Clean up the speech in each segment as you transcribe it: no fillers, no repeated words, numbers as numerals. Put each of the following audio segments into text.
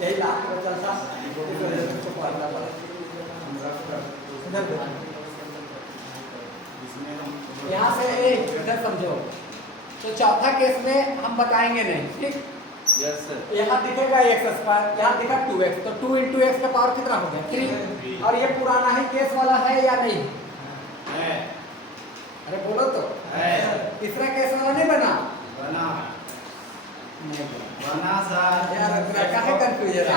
यही लास्ट बचा था, इस वजह से उसको पढ़ना पड़ा। यहाँ से इधर समझो, तो चौथा केस में हम बताएंगे नहीं, ठीक। Yes sir. यहाँ दिखेगा एक्स स्क्वायर, यहाँ दिखा 2x, तो 2 इंटू एक्स का पावर कितना हो गया 3। और ये पुराना ही केस वाला है या नहीं है? अरे बोलो तो है। तीसरा केस वाला नहीं बना? बना। नहीं बना सर। यार काहे कंफ्यूजन है?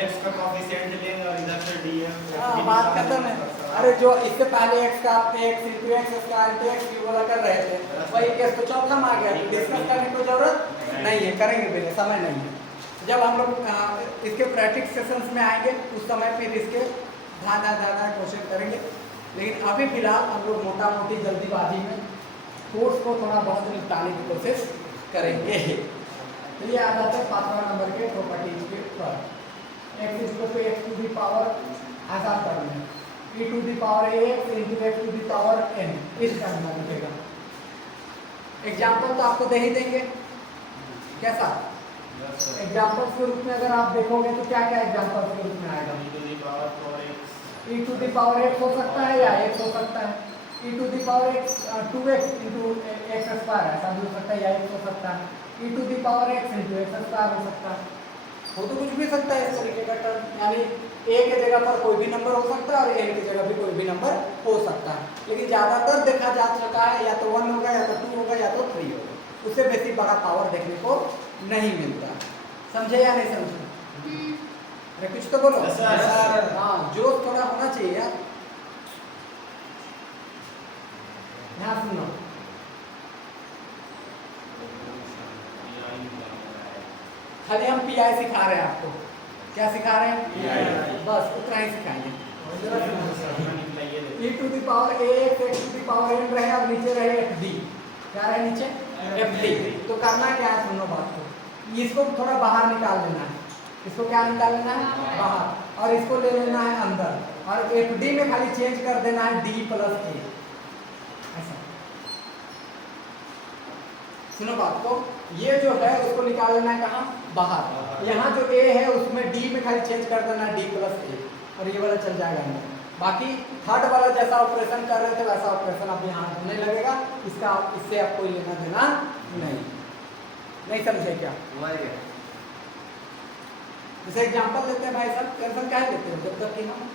x का कोएफिशिएंट लेंगे और इधर से df। हाँ बात खत्म है। अरे जो इससे पहले x का आपने x into x square into x cube वाला कर रहे थे, वही केस तो चौथा में आ गया, डिस्कस करने की जरूरत नहीं है, करेंगे भी समय नहीं है। जब हम लोग इसके प्रैक्टिस सेशंस में आएंगे उस समय फिर इसके ज़्यादा क्वेश्चन करेंगे, लेकिन अभी फिलहाल हम लोग मोटा मोटी जल्दीबाजी में कोर्स को थोड़ा बहुत निपटाने की कोशिश करेंगे। तो ये आ जाता है 5वां नंबर के प्रॉपर्टीज के पर। x equal to x to the power आसान करना है, e to the power ax into x to the power n, इस टर्म में लिखेगा। एग्जाम्पल तो आपको दे ही देंगे, कैसा एग्जाम्पल्स के रूप में अगर आप देखोगे तो क्या क्या एग्जाम्पल्स के रूप में आएगा? e to the power x हो सकता है या x हो सकता है, e to the power x 2x into x square ऐसा भी हो सकता है, या x हो सकता है, e to the power x into x square हो सकता है, वो तो कुछ भी सकता है इस तरीके का टर्म, यानी a के जगह पर कोई भी नंबर हो सकता है और n की जगह भी कोई भी नंबर हो सकता है, लेकिन ज़्यादातर देखा जा चुका है या तो 1 होगा या तो 2 होगा या तो 3 होगा, उससे बेसी बड़ा पावर देखने को नहीं मिलता। समझे या नहीं समझे? अरे कुछ तो बोलो। हाँ जोश थोड़ा होना चाहिए यार। यहाँ सुनो, खाली हम पीआई सिखा रहे हैं आपको, क्या सिखा रहे हैं? बस उतना ही सिखाएंगे। e to the power ax x to the power n रहे और नीचे रहे fd, क्या रहे नीचे fd, तो करना क्या है सुनो बात को, इसको थोड़ा बाहर निकाल लेना है, इसको क्या निकाल लेना है बाहर, और इसको ले लेना है अंदर, और fd में खाली चेंज कर देना है d प्लस a, ऐसा। सुनो बात को, ये जो है उसको निकाल लेना है कहाँ बाहर, यहाँ जो a है उसमें d में खाली चेंज कर देना है d प्लस a, और ये वाला चल जाएगा अंदर। बाकी थर्ड वाला जैसा ऑपरेशन कर रहे थे वैसा ऑपरेशन अब यहाँ होने लगेगा, इसका इससे आप कोई लेना देना नहीं समझे क्या? जैसे एग्जांपल लेते हैं भाई साहब, टेंशन क्या लेते हो जब तक कि हम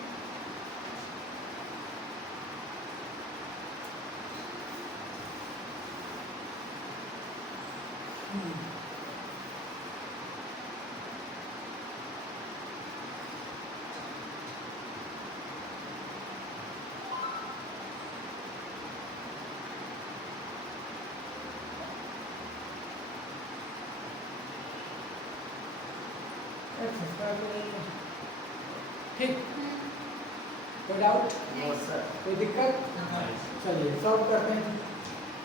ठीक, कोई डाउट? कोई दिक्कत? चलिए सॉल्व करते हैं।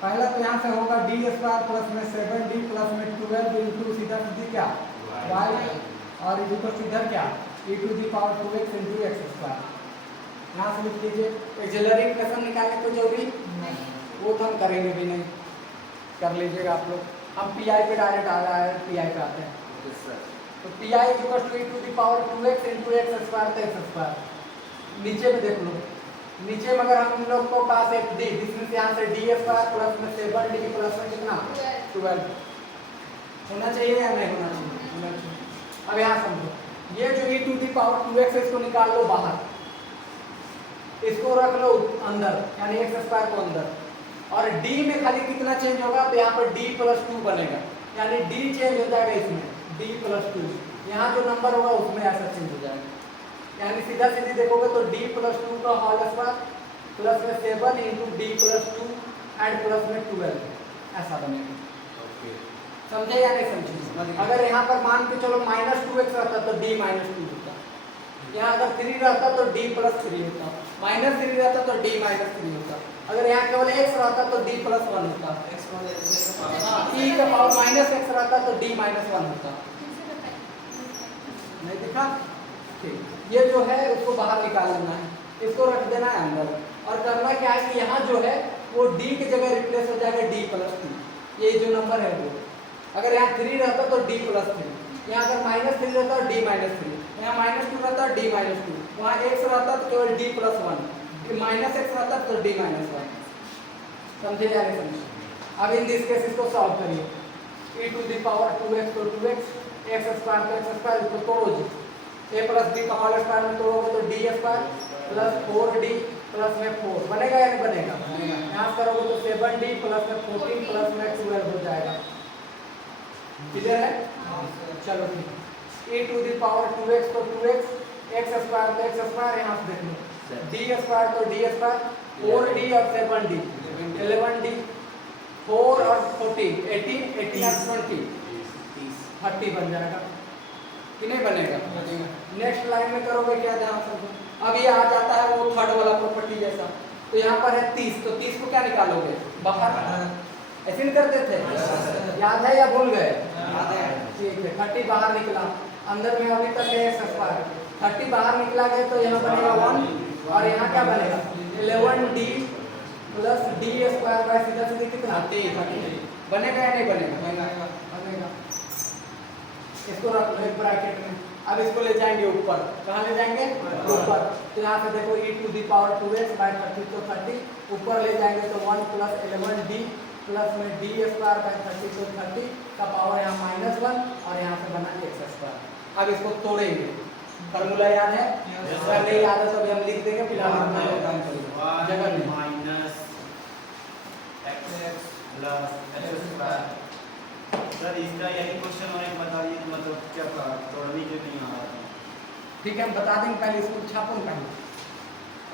पहला तो यहाँ से होगा डी स्क्वायर प्लस में 7d प्लस में 12 इंटू सीधा सीधी क्या y, और इधर क्या e to the power 2x into x square. यहाँ से लिख लीजिए। एक्सिलरी इक्वेशन निकालने को जरूरी वो तो हम करेंगे भी नहीं, कर लीजिएगा आप लोग। हम पीआई पे डायरेक्ट आ रहा है, पीआई पे आते हैं। तो P I equal to e to the power 2x into x square तो एक्स स्क्वायर। नीचे में देख लो, नीचे में अगर हम लोग को पास एक डी, जिसमें यहाँ से डी स्क्वायर प्लस में 7d प्लस में कितना 12 होना चाहिए या नहीं होना चाहिए? अब यहाँ समझो, ये जो e to the power 2x इसको निकाल लो बाहर, इसको रख लो अंदर, यानी एक्स स्क्वायर को अंदर, और d में खाली कितना चेंज होगा तो यहाँ पर d प्लस 2 बनेगा, यानी d चेंज हो जाएगा इसमें d प्लस 2, यहाँ जो नंबर होगा उसमें ऐसा चेंज हो जाएगा, यानी सीधा सीधी देखोगे तो d प्लस 2 का होल स्क्वायर प्लस में 7 into D plus 2 and plus में 12 ऐसा बनेगा। समझे या नहीं समझे? अगर यहाँ पर मान के चलो -2x रहता तो d -2 होता, यहाँ अगर 3 रहता तो d प्लस 3 होता, -3 रहता तो d -3 होता, अगर यहाँ केवल x रहता तो d प्लस 1 होता, e का पावर -x रहता तो d -1 होता। नहीं दिखा? ठीक, ये जो है उसको बाहर निकाल लेना है, इसको रख देना है अंदर, और करना क्या है कि यहाँ जो है वो d की जगह रिप्लेस हो जाएगा d प्लस 2, ये जो नंबर है वो, अगर यहाँ 3 रहता तो d प्लस 3, यहाँ अगर -3 रहता है d -3, यहाँ -2 रहता है d -2, वहाँ x रहता तो केवल d + 1, -x रहता तो d -1। समझे या नहीं समझे? अब इन दिस केस इसको सॉल्व करिए। e to the power 2x तो 2x, x स्क्वायर तो x स्क्वायर, इसको तोड़ो जी। a + b का होल स्क्वायर में तोड़ोगे तो d स्क्वायर + 4d प्लस में 4 बनेगा या नहीं बनेगा? यहाँ करोगे तो 7d प्लस में 14 प्लस में 12 हो जाएगा। क्लियर है? चलो ठीक है। e to the power 2x तो 2x, x स्क्वायर तो x स्क्वायर, यहाँ से देख लो d स्क्वायर तो d स्क्वायर, 4d और 7d 11d, 4 और 14 18, 18 और 20 30 बन जाएगा कि नहीं बनेगा? नेक्स्ट लाइन में करोगे क्या ध्यान से? अब ये आ जाता है वो थर्ड वाला प्रॉपर्टी जैसा, तो यहाँ पर है 30, तो 30 को क्या निकालोगे? बाहर। ऐसे नहीं करते थे? याद है या भूल गए? ठीक है, 30 बाहर निकला, अंदर में अभी तक है x स्क्वायर, 30 बाहर निकला गया तो यहाँ बनेगा 1 और यहाँ क्या बनेगा? 11d plus d square bye सीधा सीधे कितना? 30 बनेगा या नहीं बनेगा? बनेगा। इसको रख लो एक ब्रैकेट में। अब इसको ले जाएंगे ऊपर, कहाँ ले जाएंगे? ऊपर। तो यहाँ से देखो e to the power 2x by 30 तो 30, ऊपर ले जाएंगे तो 1 + 11d प्लस में d स्क्वायर बाय 30 तो 30 का पावर यहाँ -1 और यहाँ से बना x स्क्वायर। अब इसको तोड़ेंगे, फार्मूला याद है? अगर नहीं याद है तो अभी हम लिख देंगे, फिलहाल अपना काम करेंगे जगह में -x + सर इसका यही क्वेश्चन और एक बता दीजिए, मतलब क्या तोड़ने के नहीं आ रहा। ठीक है, हम बता देंगे, पहले इसको छापो पहले।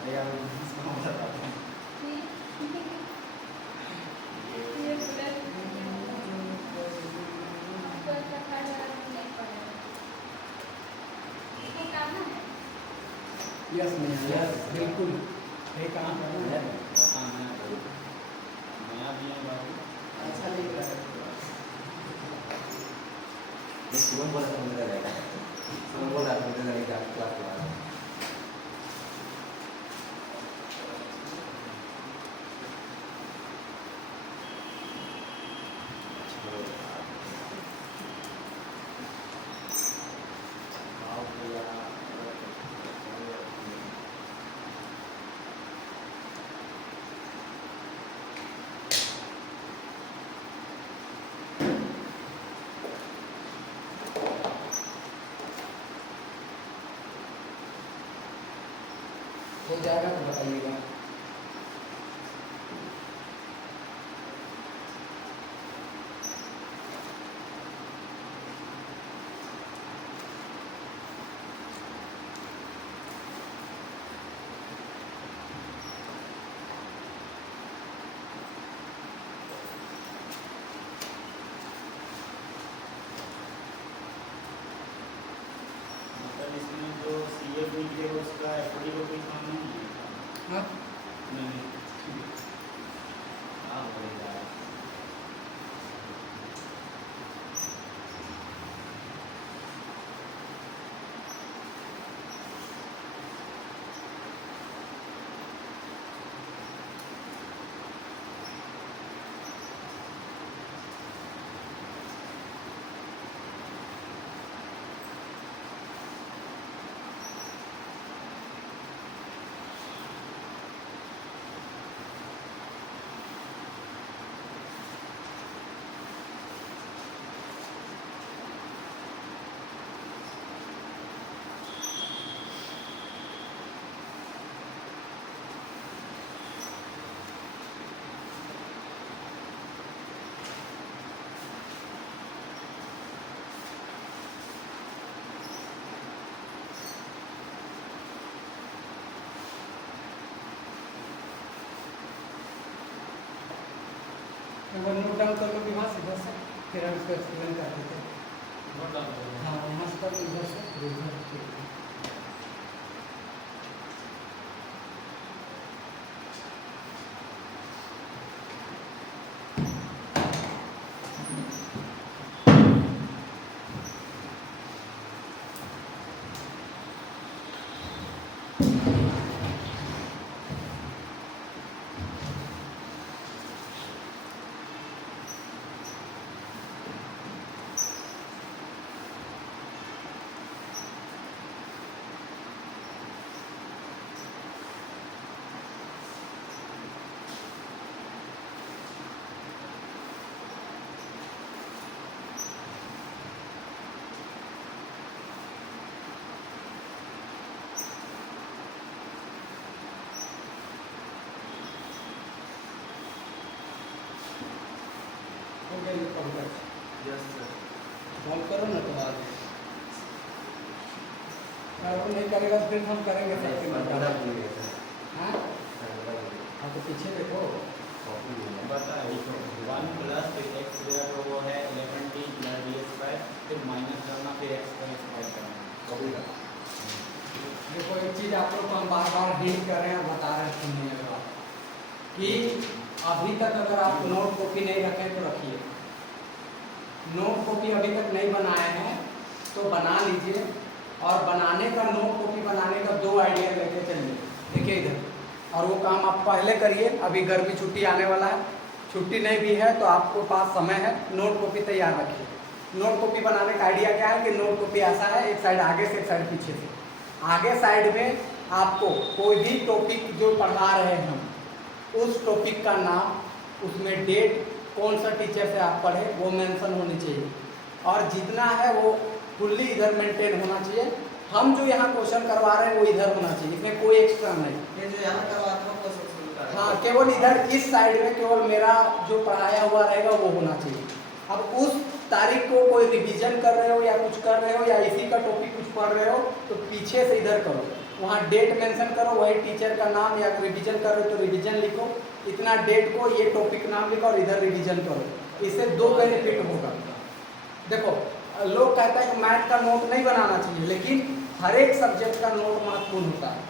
अरे यार इसको हम बताते हैं। यस नहीं यस बिल्कुल ये काम करना है। नया भी है बाबू, अच्छा लिख रहा है। ये सुबह बोला था मुझे लगेगा, सुबह बोला था मुझे लगेगा क्लास में। हो जाएगा तो बताइएगा। मतलब इसमें जो CF निकलेगा उसका FD को कोई काम नहीं है। हाँ नहीं हाँ बोलेगा। वो नोट डाउन कर लो कि वहाँ से इधर से, फिर हम इसको एक्सप्लेन कर देते हैं। हाँ यहाँ से कर लो, इधर से फिर इधर, ठीक है। सॉल्व करो ना तो आज अगर नहीं करेगा तो फिर हम करेंगे सबके बड़ा मतलब भूल गया सर। हाँ हाँ तो पीछे देखो कॉपी भूल गया। बताइए 1 प्लस फिर x स्क्वायर तो वो है 11t प्लस d स्क्वायर फिर माइनस करना फिर x स्क्वायर करना कॉपी का। देखो एक चीज़ आप लोग को हम बार बार हिंट कर रहे हैं और बता रहे हैं सुनिएगा कि अभी तक अगर आप नोट कॉपी नहीं रखें तो रखिए। नोट कॉपी अभी तक नहीं बनाए हैं तो बना लीजिए और बनाने का नोट कॉपी बनाने का 2 आइडिया लेके चलिए। देखिए इधर और वो काम आप पहले करिए। अभी गर्मी छुट्टी आने वाला है, छुट्टी नहीं भी है तो आपको पास समय है, नोट कॉपी तैयार रखिए। नोट कॉपी बनाने का आइडिया क्या है कि नोट कॉपी ऐसा है, एक साइड आगे से एक साइड पीछे से। आगे साइड में आपको कोई भी टॉपिक जो पढ़ा रहे हैं हम उस टॉपिक का नाम, उसमें डेट, कौन सा टीचर से आप पढ़े वो मेंशन होनी चाहिए और जितना है वो फुल्ली इधर मेंटेन होना चाहिए। हम जो यहाँ क्वेश्चन करवा रहे हैं वो इधर होना चाहिए, इसमें कोई एक्स्ट्रा नहीं। ये जो यहाँ करवाते हो क्वेश्चन शुरू कर। हाँ केवल इधर इस साइड में केवल मेरा जो पढ़ाया हुआ रहेगा वो होना चाहिए। अब उस तारीख को कोई रिवीजन कर रहे हो या कुछ कर रहे हो या इसी का टॉपिक कुछ पढ़ रहे हो तो पीछे से इधर करो, वहाँ डेट मेंशन करो, वही टीचर का नाम, या रिवीजन कर रहे हो तो रिवीजन लिखो, इतना डेट को ये टॉपिक नाम लिखो और इधर रिवीजन करो। इससे 2 बेनिफिट होगा। देखो लोग कहते हैं कि मैथ का नोट नहीं बनाना चाहिए, लेकिन हर एक सब्जेक्ट का नोट महत्वपूर्ण होता है,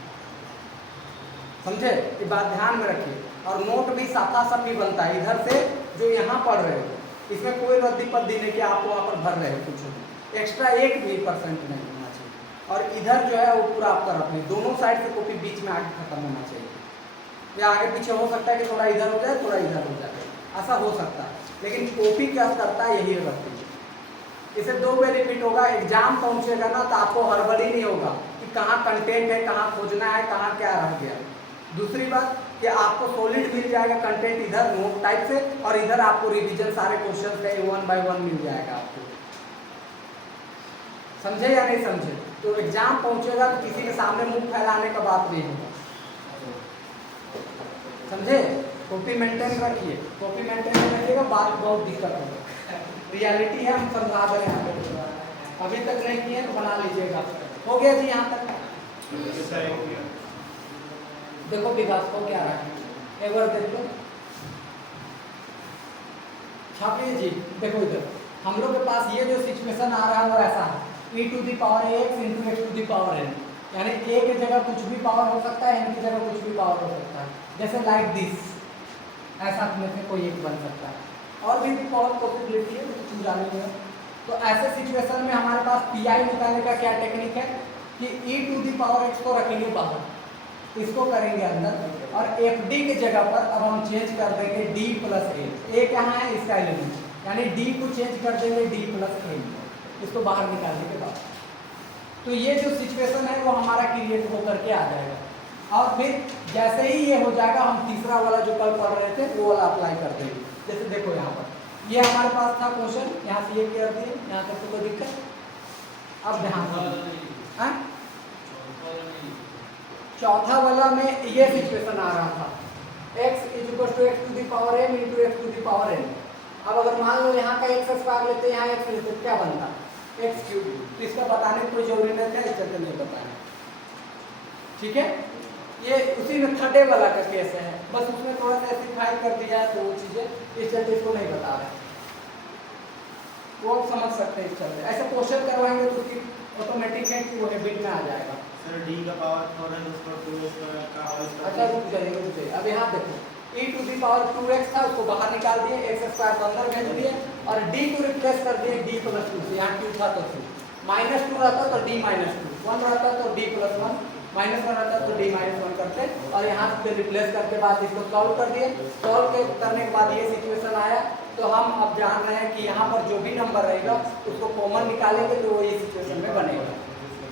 समझे? ये बात ध्यान में रखिए। और नोट भी साथा सब भी बनता है। इधर से जो यहाँ पढ़ रहे हो इसमें कोई रद्दी पद्दी नहीं कि आप वहाँ पर भर रहे हो, कुछ एक्स्ट्रा 1% नहीं होना चाहिए। और इधर जो है वो पूरा आपका रखना, दोनों साइड से कॉपी बीच में आगे खत्म होना चाहिए। या आगे पीछे हो सकता है कि थोड़ा इधर हो जाए थोड़ा इधर हो जाए, ऐसा हो सकता है, लेकिन कॉपी क्या करता है यही रखती है। इसे 2 बेनिफिट होगा। एग्जाम पहुंचेगा ना तो आपको हड़बड़ी नहीं होगा कि कहाँ कंटेंट है, कहाँ खोजना है, कहाँ क्या रह गया। दूसरी बात कि आपको सॉलिड मिल जाएगा कंटेंट इधर नोट टाइप से और इधर आपको रिवीजन सारे क्वेश्चन का 1 by 1 मिल जाएगा आपको। समझे या नहीं समझे? तो एग्जाम पहुंचेगा तो किसी के सामने मुंह फैलाने का बात नहीं होगा, समझे? कॉपी मेंटेन रखिए, कॉपी मेंटेन रखिएगा, बात बहुत दिक्कत होगा। रियलिटी है, हम समझा रहे हैं यहाँ पे। अभी तक नहीं किए तो बना लीजिएगा। हो गया जी यहाँ तक? देखो विकास को क्या है, एक बार देख लो, छापिए जी। देखो इधर हम लोग के पास ये जो सिचुएशन आ रहा है वो ऐसा है, e to the power x into x to the power n, यानी a की जगह कुछ भी पावर हो सकता है, n की जगह कुछ भी पावर हो सकता है। जैसे लाइक दिस, ऐसा में से कोई एक बन सकता है, और भी बहुत पॉसिबिलिटी है, कुछ जानेंगे। तो ऐसे सिचुएशन में हमारे पास पी आई निकालने का क्या टेक्निक है कि e to the power x को रखेंगे बाहर, इसको करेंगे अंदर, और एफ डी की जगह पर अब हम चेंज कर देंगे डी प्लस ए कहाँ है इसका एलिमेंट, यानी डी को चेंज कर देंगे डी प्लस ए, इसको बाहर निकालने के बाद। तो ये जो सिचुएशन है वो हमारा क्रिएट होकर के आ जाएगा। और फिर जैसे ही ये हो जाएगा हम तीसरा वाला जो कल पढ़ रहे थे वो वाला अप्लाई कर देंगे। जैसे देखो यहाँ पर ये हमारे पास था क्वेश्चन, यहाँ से ये कर दिए, यहाँ तक तो कोई दिक्कत। अब ध्यान, चौथा वाला में ये सिचुएशन आ रहा था, x is equal to x to the power m into x to the power n। अब अगर मान लो यहाँ का x स्क्वायर लेते हैं, यहाँ x लेते हैं, क्या बनता x क्यूब। तो इसका बताने की कोई जरूरी नहीं था, इस चलते नहीं बताया, ठीक है? ये उसी में थर्डे वाला का केस है, बस उसमें थोड़ा सा सिम्प्लीफाई कर दिया है तो वो चीज़ें इस चलते इसको नहीं बता रहे, वो आप समझ सकते हैं। इस चलते ऐसे क्वेश्चन करवाएंगे तो उसकी ऑटोमेटिक है कि वो हैबिट में आ जाएगा। सर d का पावर 4 है, उसको 2 का होल स्क्वायर। अच्छा रुक जाइए, अब यहाँ देखो e to the power 2x था, उसको बाहर निकाल दिए, x स्क्वायर को अंदर भेज दिए और d को रिप्लेस कर दिए d प्लस 2 से। यहाँ 2 था तो 2, -2 रहता तो d -2, 1 रहता तो d प्लस 1, -1 रहता तो d -1 करते, और यहाँ से रिप्लेस करके बाद इसको सॉल्व कर दिए। सॉल्व करने के बाद ये सिचुएशन आया, तो हम अब जान रहे हैं कि यहाँ पर जो भी नंबर रहेगा उसको कॉमन निकालेंगे तो वो ये सिचुएशन में बनेगा।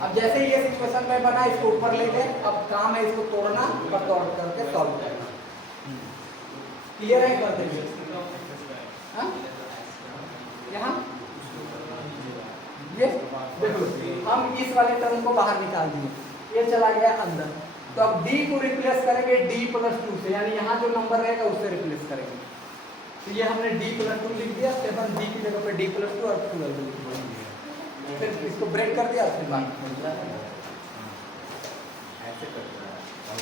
अब जैसे ये सिचुएशन में बना, इसको ऊपर ले गए, अब काम है इसको तोड़ना और तोड़ करके सॉल्व करना। क्लियर है? कर देंगे यहाँ ये देखो, हम इस वाले टर्म को बाहर निकाल दिए, ये चला गया अंदर। तो अब d को रिप्लेस करेंगे d प्लस 2 से, यानी यहाँ जो नंबर रहेगा उससे रिप्लेस करेंगे। तो ये हमने d प्लस 2 लिख दिया, 7 d की जगह पे d प्लस 2 और 12 लिख दिया। फिर इसको ब्रेक कर दिया उसके बाद ऐसे करता है हम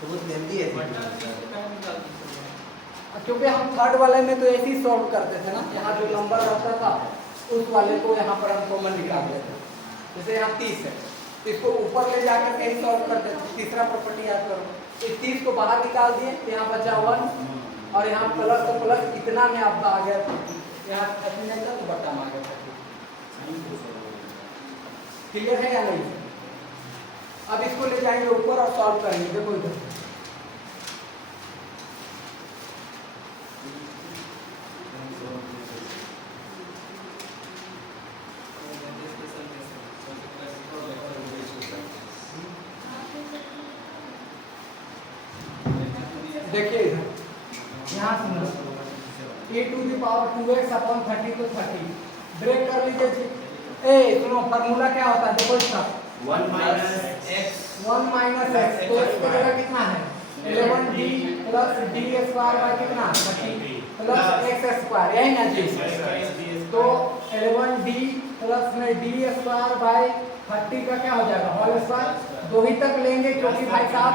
तो बहुत जल्दी है क्योंकि हम थर्ड वाले में तो ऐसे ही सॉल्व करते थे ना, यहाँ जो नंबर रहता था उस वाले को यहाँ पर हम कॉमन निकाल देते थे। जैसे यहाँ 30 है तो इसको ऊपर ले जाकर कहीं सॉल्व करते थे। तीसरा प्रॉपर्टी याद करो, इस 30 को बाहर निकाल दिए तो यहाँ बचा 1 और यहाँ प्लस तो प्लस इतना में आपका आ गया, यहाँ 30 नहीं था तो बटा में आ गया 30। क्लियर है या नहीं? अब इसको ले जाएंगे ऊपर और सॉल्व करेंगे। देखो इधर देखिए इधर यहाँ सुनो, e to the power 2x upon 30 तो 30 ब्रेक कर लीजिए जी। ए सुनो, फार्मूला क्या होता है देखो इसका 1 माइनस x 1 माइनस x तो x की जगह कितना है 11d plus d square bye कितना 30 प्लस x स्क्वायर, यही ना जी। तो 11d प्लस में d स्क्वायर बाय 30 का क्या हो जाएगा होल स्क्वायर, दो ही तक लेंगे क्योंकि भाई साहब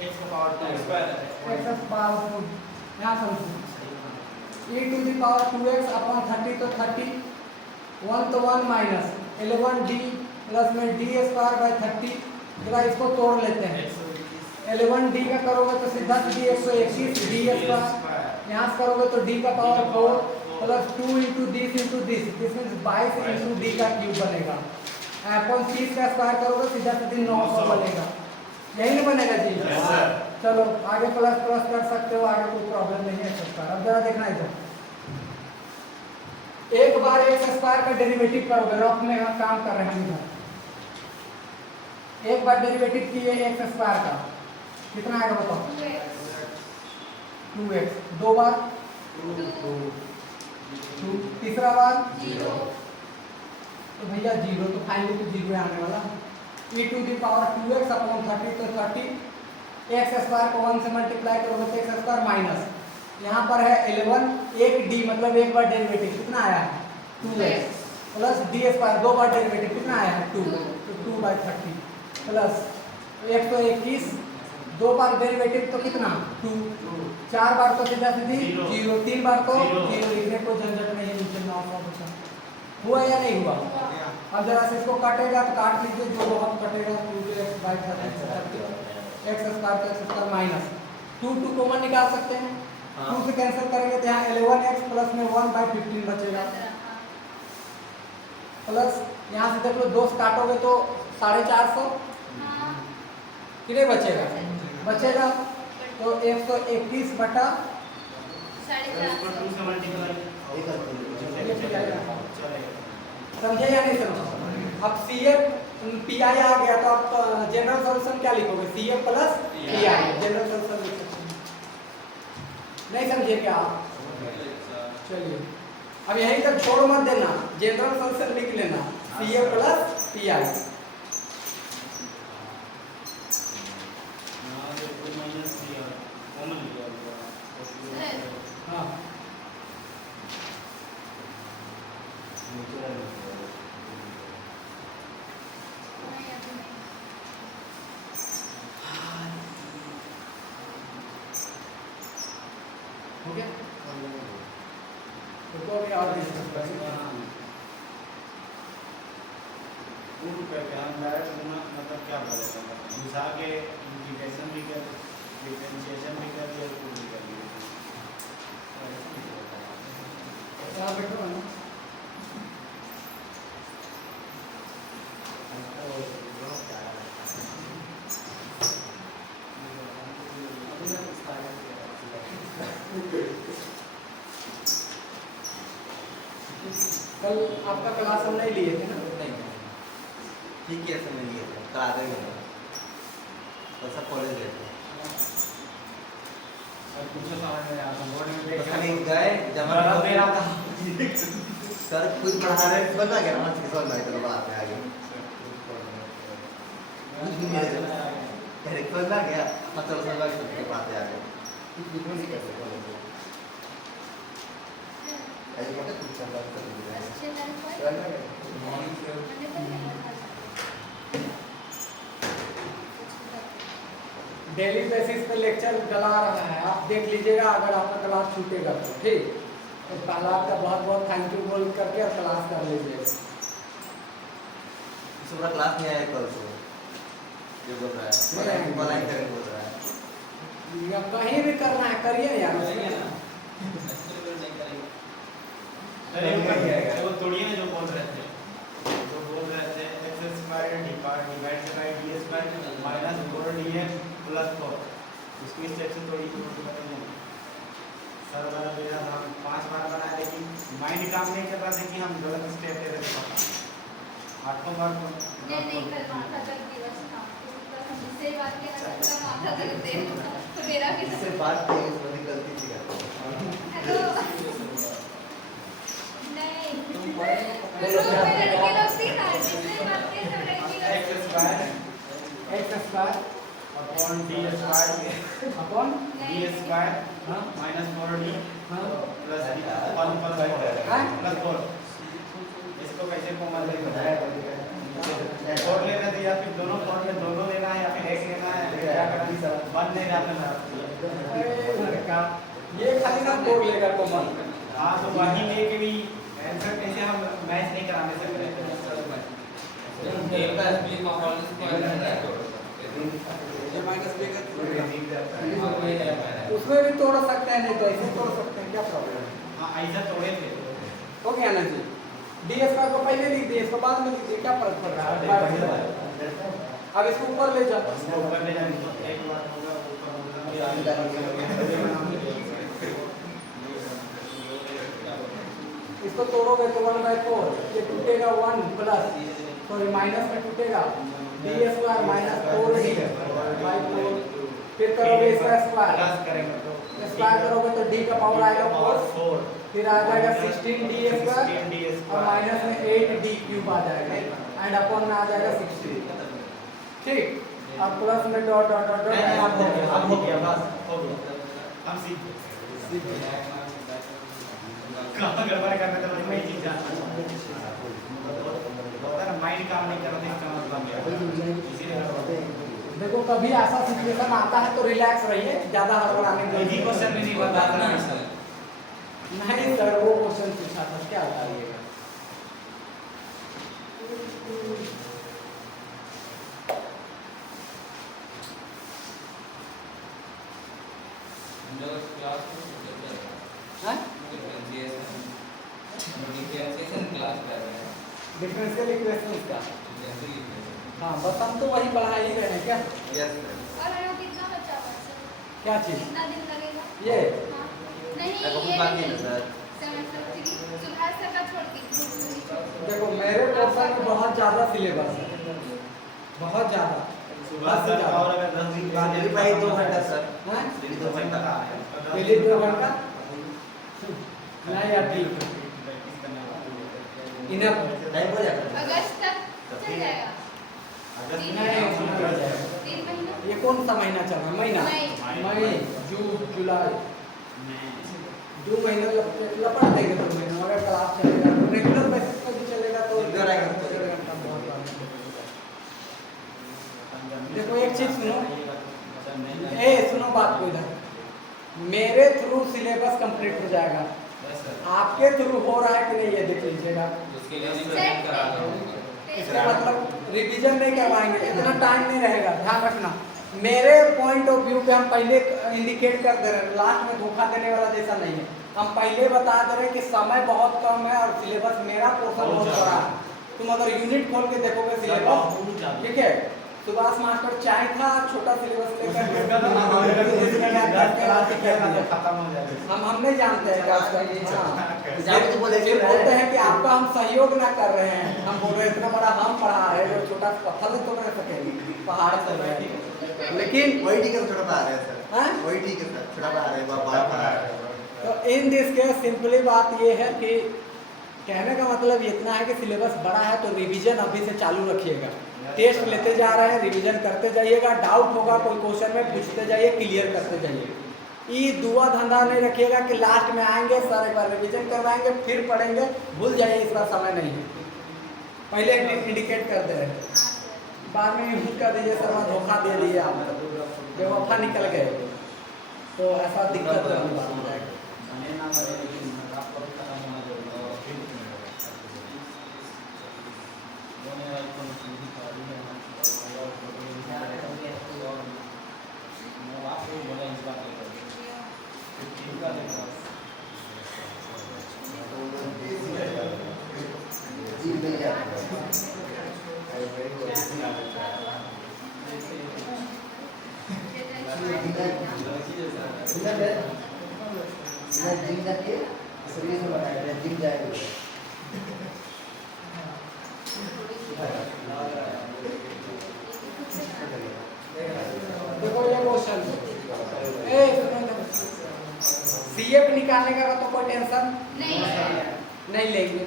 x का पावर 2 स्क्वायर x पावर 2 यहाँ समझो e to the power 2x upon 30 तो 30 1 तो 1 माइनस 11d प्लस में d स्क्वायर बाय 30। जरा इसको तोड़ लेते हैं, 11d का करोगे तो सीधा सीधी 121 d स्क्वायर, यहाँ से करोगे तो d का power 4 plus 2 into this into this, this means 22 into d का क्यूब बनेगा। अपॉन 30 का स्क्वायर करोगे सीधा सीधी 900 बनेगा, यही नहीं बनेगा जी? चलो आगे प्लस प्लस कर सकते हो, आगे कोई प्रॉब्लम नहीं है सकता। अब जरा देखना इधर, एक बार x स्क्वायर का डेरिवेटिव करोगे, रफ में हम काम कर रहे हैं इधर, एक बार डेरिवेटिव किए x स्क्वायर का कितना आएगा बताओ 2x, दो बार 2, तीसरा बार 0 तो भैया 0 तो फाइनली तो 0 आने वाला। e to the power 2x upon 30 तो 30 x स्क्वायर को 1 से मल्टीप्लाई करोगे तो x स्क्वायर माइनस यहाँ पर है 11 एक d मतलब एक बार डेरिवेटिव कितना आया है 2x प्लस d स्क्वायर दो बार डेरिवेटिव कितना आया है 2 तो 2/30 प्लस 121 दो बार डेरिवेटिव तो कितना 2 चार बार तो सीधा सीधी 0 तीन बार तो 0 लिखने को झंझट नहीं है नीचे 900%। हुआ या नहीं हुआ? अब जरा से इसको काटेगा तो काट लीजिए, जो बहुत कटेगा 2x/30 x square minus 2 common निकाल सकते हैं, 2 से कैंसिल करेंगे तो यहाँ 11x प्लस में 1/15 बचेगा, प्लस यहाँ से देख लो 2 से काटोगे तो 450 कितने बचेगा तो 121 बटा समझे या नहीं समझे? अब CF PI आ गया तो आप जनरल सॉल्यूशन क्या लिखोगे CF plus PI general solution लिख सकते हैं, नहीं समझे क्या आप? चलिए अब यहीं तक छोड़ मत देना, जनरल सॉल्यूशन लिख लेना CF प्लस PI। हाँ हो गया तो अभी और डिस्कस करेंगे। मतलब क्या बोलेगा घुसा के इंटीग्रेशन भी कर डिफरेंशिएशन भी कर दिया और भी कर दिया यहाँ बैठो है ना कल आपका क्लास हम नहीं लिए थे ना? नहीं ठीक है समझ लिए थे तो आगे गए तो सब कॉलेज गए थे और कुछ समझ नहीं आता बोर्ड में तो खाली गए जमा मेरा था सर खुद पढ़ा रहे बना गया ना किसी और नहीं तो पढ़ाते आगे कुछ भी नहीं है समझ आ गया मतलब समझ आ गया तो पढ़ाते आगे कुछ भी नहीं कर सकते ऐसे करते कुछ चल रहा है डेली बेसिस पे लेक्चर चला रहा है, आप देख लीजिएगा अगर आपका क्लास छूटेगा तो ठीक। तो पहला आपका बहुत बहुत थैंक यू बोल करके और क्लास कर लीजिएगा। इस पूरा क्लास नहीं आया कल से, ये बोल रहा है ऑनलाइन करेंगे बोल रहा है। या कहीं भी करना है करिए यार। अरे वो तोड़िए ना जो बोल रहे थे x square divide by d square minus 4dx plus 4 इसको इस सेक्शन थोड़ी सर वाला मेरा हम 5 बार बनाए लेकिन माइंड काम नहीं कर रहा था कि हम गलत स्टेप ले रहे थे। 8 बार नहीं कर माथा दर्द दिवस था तो हमसे बात के ना पूरा माथा दर्द दे तो मेरा भी इससे बात की इस बड़ी गलती थी हेलो नहीं बोलो क्या? लड़के लोग सीखा जिससे बात के सब लड़की लोग x square upon d square upon d square हाँ माइनस 4d हाँ प्लस 1 प्लस 4 इसको कैसे कॉमन लेना है? 4 लेना है या फिर दोनों 4 में दोनों लेना है या फिर एक लेना है, क्या करना है? 1 नहीं रखना है। अरे लड़का ये खाली ना बोल लेगा कॉमन। हाँ तो वही लेके भी आंसर कैसे हम मैच नहीं कराने सकते। उसमें भी तोड़ सकते हैं, नहीं तो ऐसे तोड़ सकते हैं, क्या प्रॉब्लम है? हाँ ऐसा तोड़े थे। हो गया ना जी। डी स्क्वायर को पहले लिख दिए, इसको बाद में लिख दिए, क्या फर्क पड़ रहा है? अब इसको ऊपर ले जाओ। ऊपर ले जाने दो, एक बार होगा ऊपर इसको तोड़ोगे तो 1/4 ये टूटेगा 1 प्लस सॉरी माइनस में टूटेगा डी स्क्वायर माइनस 4d/4 फिर करोगे इसका स्क्वायर प्लस करेंगे तो स्क्वायर करोगे तो d का पावर आएगा 4 फिर आ जाएगा 16d स्क्वायर 16d और माइनस में 8d क्यूब आ जाएगा एंड अपॉन में आ जाएगा 16 ठीक। अब प्लस में डॉट डॉट डॉट डॉट अब हो गया बस हो गया हम सीख गए कहाँ गड़बड़ करना था वही चीज जानना होता है माइंड काम नहीं कर रहा था इसका मतलब इसीलिए देखो कभी ऐसा सिचुएशन आता है तो रिलैक्स रहिए, ज्यादा हड़बड़ाने की यही क्वेश्चन भी नहीं बता रहा सर। नहीं सर वो क्वेश्चन पूछा था क्या बताइएगा। डिफरेंशियल इक्वेशंस का हाँ बस हम तो वही पढ़ा ही रहे हैं क्या? यस और हम कितना बचा हुआ है सर? क्या चीज? कितना दिन लगेगा? ये हाँ नहीं अभी ये बाकी है सर। सेमेस्टर 3 सुभाष सर का छोड़ के देखो मेरे पोर्शन में बहुत ज्यादा सिलेबस है, बहुत ज्यादा। सुबह सर का और अगर 10 दिन बाद डेली भाई 2 घंटा सर, हैं? डेली 2 घंटा पहले 2 घंटा नहीं यार ठीक इनफ टाइम हो जाएगा। अगस्त तक चल जाएगा। अगस्त नहीं, में 3 महीना ये कौन सा महीना चल रहा है? महीना मई जून जुलाई 2 महीने लपट देंगे 2 महीने अगर क्लास चलेगा तो रेगुलर बेसिस पर भी चलेगा तो इधर आएगा तो 1.5 घंटा बहुत ज्यादा। देखो एक चीज सुनो, ए सुनो बात को इधर, मेरे थ्रू सिलेबस कंप्लीट हो जाएगा, आपके थ्रू हो रहा है कि नहीं ये देख लीजिएगा। इसका मतलब रिवीजन नहीं करवाएंगे, इतना टाइम नहीं रहेगा, ध्यान रखना। मेरे पॉइंट ऑफ व्यू पे हम पहले इंडिकेट कर दे रहे हैं, लास्ट में धोखा देने वाला जैसा नहीं है। हम पहले बता दे रहे हैं कि समय बहुत कम है और सिलेबस मेरा पोर्शन बहुत बड़ा है। तुम अगर यूनिट खोल के देखोगे सिलेबस, ठीक है, सुभाष मास्टर चाय था छोटा सिलेबस लेकर खत्म हो जाएगा। हम नहीं जानते हैं क्या उसका। हाँ। जाके तो बोले ये बोलते हैं कि आपका हम सहयोग ना कर रहे हैं, हम बोल रहे हैं इतना बड़ा हम पढ़ा रहे हैं, जो छोटा पत्थर से तो नहीं सकेंगे पहाड़ से लेकिन वही ठीक है, छोटा पढ़ा रहे हैं सर। हाँ? वही ठीक है सर, छोटा पढ़ा रहे हैं, बड़ा पढ़ा रहे हैं। तो इन दिस के सिंपली बात ये है कि कहने का मतलब इतना है कि सिलेबस बड़ा है तो रिवीजन अभी से चालू रखिएगा। टेस्ट लेते जा रहे हैं, रिवीजन करते जाइएगा, डाउट होगा कोई क्वेश्चन में पूछते जाइए, क्लियर करते जाइए। ये दुआ धंधा नहीं रखिएगा कि लास्ट में आएंगे सर एक बार रिवीजन करवाएंगे फिर पढ़ेंगे, भूल जाइए, इस बार समय नहीं है। पहले इंडिकेट कर दे रहे, बाद में यूज कर दीजिए सर वहाँ धोखा दे दिए आप, बेवफा निकल गए, तो ऐसा दिक्कत वाली बात हो जाएगी। देखो ये क्वेश्चन CF निकालने का तो कोई टेंशन नहीं लेंगे,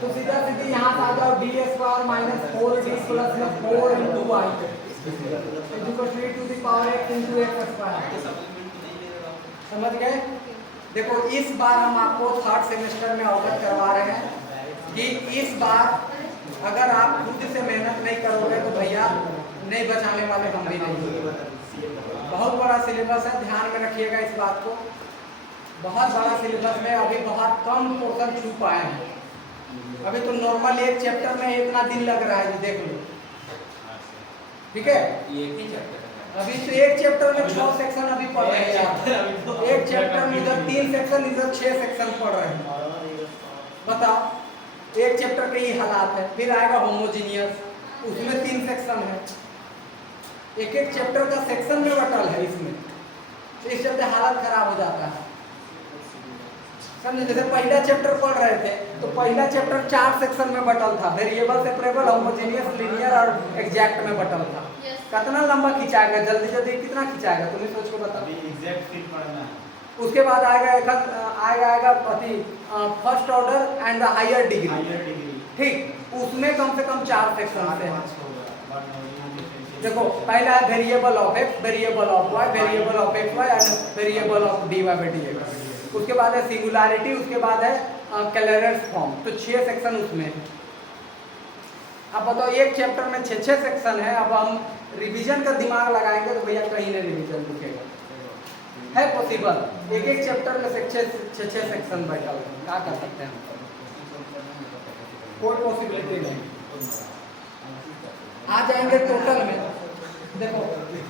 तो सीधा सीधी यहाँ से आ जाओ D square minus 4d plus 4 into Y to the power x into x square. समझ गए? देखो इस बार हम आपको थर्ड सेमेस्टर में अवगत करवा रहे हैं कि इस बार अगर आप खुद से मेहनत नहीं करोगे तो भैया नहीं बचाने वाले हम भी नहीं। बहुत बड़ा सिलेबस है, ध्यान में रखिएगा इस बात को। बहुत बड़ा सिलेबस में अभी बहुत कम पोर्शन छू पाए हैं। अभी तो नॉर्मल एक चैप्टर में इतना दिन लग रहा है, देख लो, ठीक है? अभी तो एक चैप्टर में 6 सेक्शन अभी पढ़ रहे हैं। एक चैप्टर में इधर 3 सेक्शन, इधर 6 सेक्शन पढ़ रहे हैं। बताओ, एक चैप्टर के ही हालात है। फिर आएगा होमोजीनियस, उसमें 3 सेक्शन है। एक एक चैप्टर का सेक्शन में बटल है इसमें, तो इस चलते हालत खराब हो जाता है। समझे? जैसे पहला चैप्टर पढ़ रहे थे तो पहला चैप्टर 4 सेक्शन में बटल था, वेरिएबल, सेपरेबल, होमोजेनियस, लीनियर और एग्जैक्ट में बटल था। कितना लंबा खिंचाएगा, जल्दी जल्दी कितना खिंचाएगा, तुम्हें सोच के बताओ। एग्जैक्ट फिट पढ़ना है। उसके बाद आएगा first order and higher degree, ठीक, उसमें कम से कम 4 सेक्शन है। देखो पहला है variable of x, variable of y, variable of x y and variable of d y by d x. उसके बाद है सिंगुलरिटी, उसके बाद है कैलरेंस फॉर्म, तो 6 सेक्शन उसमें है। अब बताओ एक चैप्टर में 6 सेक्शन है। अब हम रिवीजन का दिमाग लगाएंगे तो भैया कहीं नहीं रिवीजन रुकेगा। है पॉसिबल? एक एक चैप्टर में 6 सेक्शन बैठा हुआ, क्या कर सकते हैं? कोई पॉसिबिलिटी नहीं। आ जाएंगे टोटल में। देखो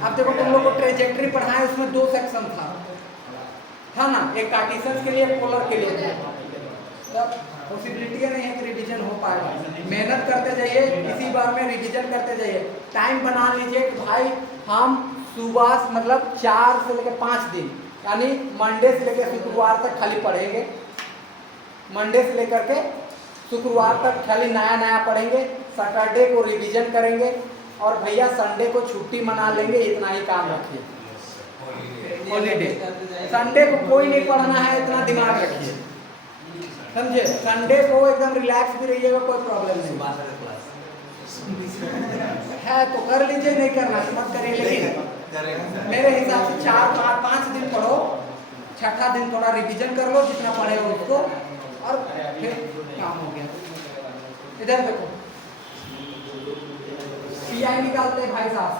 अब देखो, तुम लोग को ट्रेजेक्ट्री पढ़ाए, उसमें 2 सेक्शन था ना, एक कार्टेशियन के लिए, एक पोलर के लिए। तब पॉसिबिलिटी नहीं है कि रिवीजन हो पाएगा। मेहनत करते जाइए, इसी बार में रिवीजन करते जाइए। टाइम बना लीजिए कि भाई हम सुबह मतलब 4 से लेकर 5 दिन, यानी मंडे से लेकर शुक्रवार तक खाली पढ़ेंगे। मंडे से लेकर के शुक्रवार तक खाली नया नया पढ़ेंगे। सैटरडे को रिवीजन करेंगे और भैया संडे को छुट्टी मना लेंगे। इतना ही काम रखिए, हॉलीडे। संडे को कोई नहीं पढ़ना है, इतना दिमाग रखिए, समझे? संडे को एकदम रिलैक्स भी रहिएगा, कोई प्रॉब्लम नहीं है तो कर लीजिए, नहीं करना तो मत करिए। लेकिन मेरे हिसाब से 4-5 दिन पढ़ो, छठा दिन थोड़ा रिवीजन कर लो, जितना पढ़े हो उसको, और फिर काम हो गया। इधर देखो, पीआई निकालते हैं भाई साहब।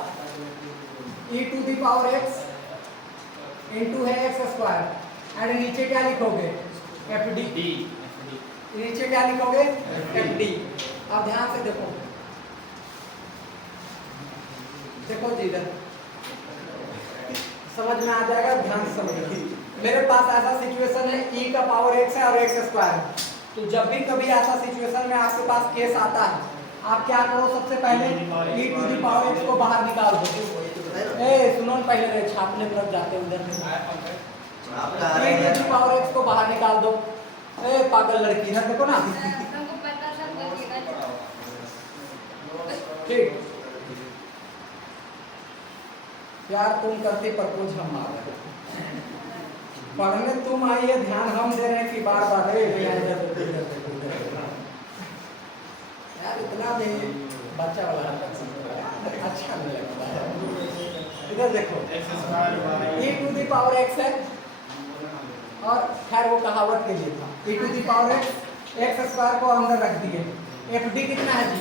e to the power x into है एक्स स्क्वायर, एंड नीचे क्या लिखोगे? F D. नीचे क्या लिखोगे? F D. अब ध्यान से देखो, देखो जी, इधर समझ में आ जाएगा, ध्यान से समझना। मेरे पास ऐसा सिचुएशन है, e का पावर x है और x स्क्वायर। तो जब भी कभी ऐसा सिचुएशन में आपके पास केस आता है, आप क्या करो? सबसे पहले e to the power x को बाहर निकाल दो। सुनो पहले, छापने में लग जाते उधर में। e to the power x को बाहर निकाल दो। पागल लड़की, इधर देखो ना, ठीक। प्यार तुम करती पर कुछ हम आ रहे, पढ़ने तुम आई है, ध्यान हम दे रहे हैं कि बार बार यार इतना भी बच्चा वाला अच्छा नहीं लगता है। इधर देखो x square e to the power x है, और खैर वो कहावत के लिए था। e to the power x square को अंदर रख दिए। fd कितना है जी?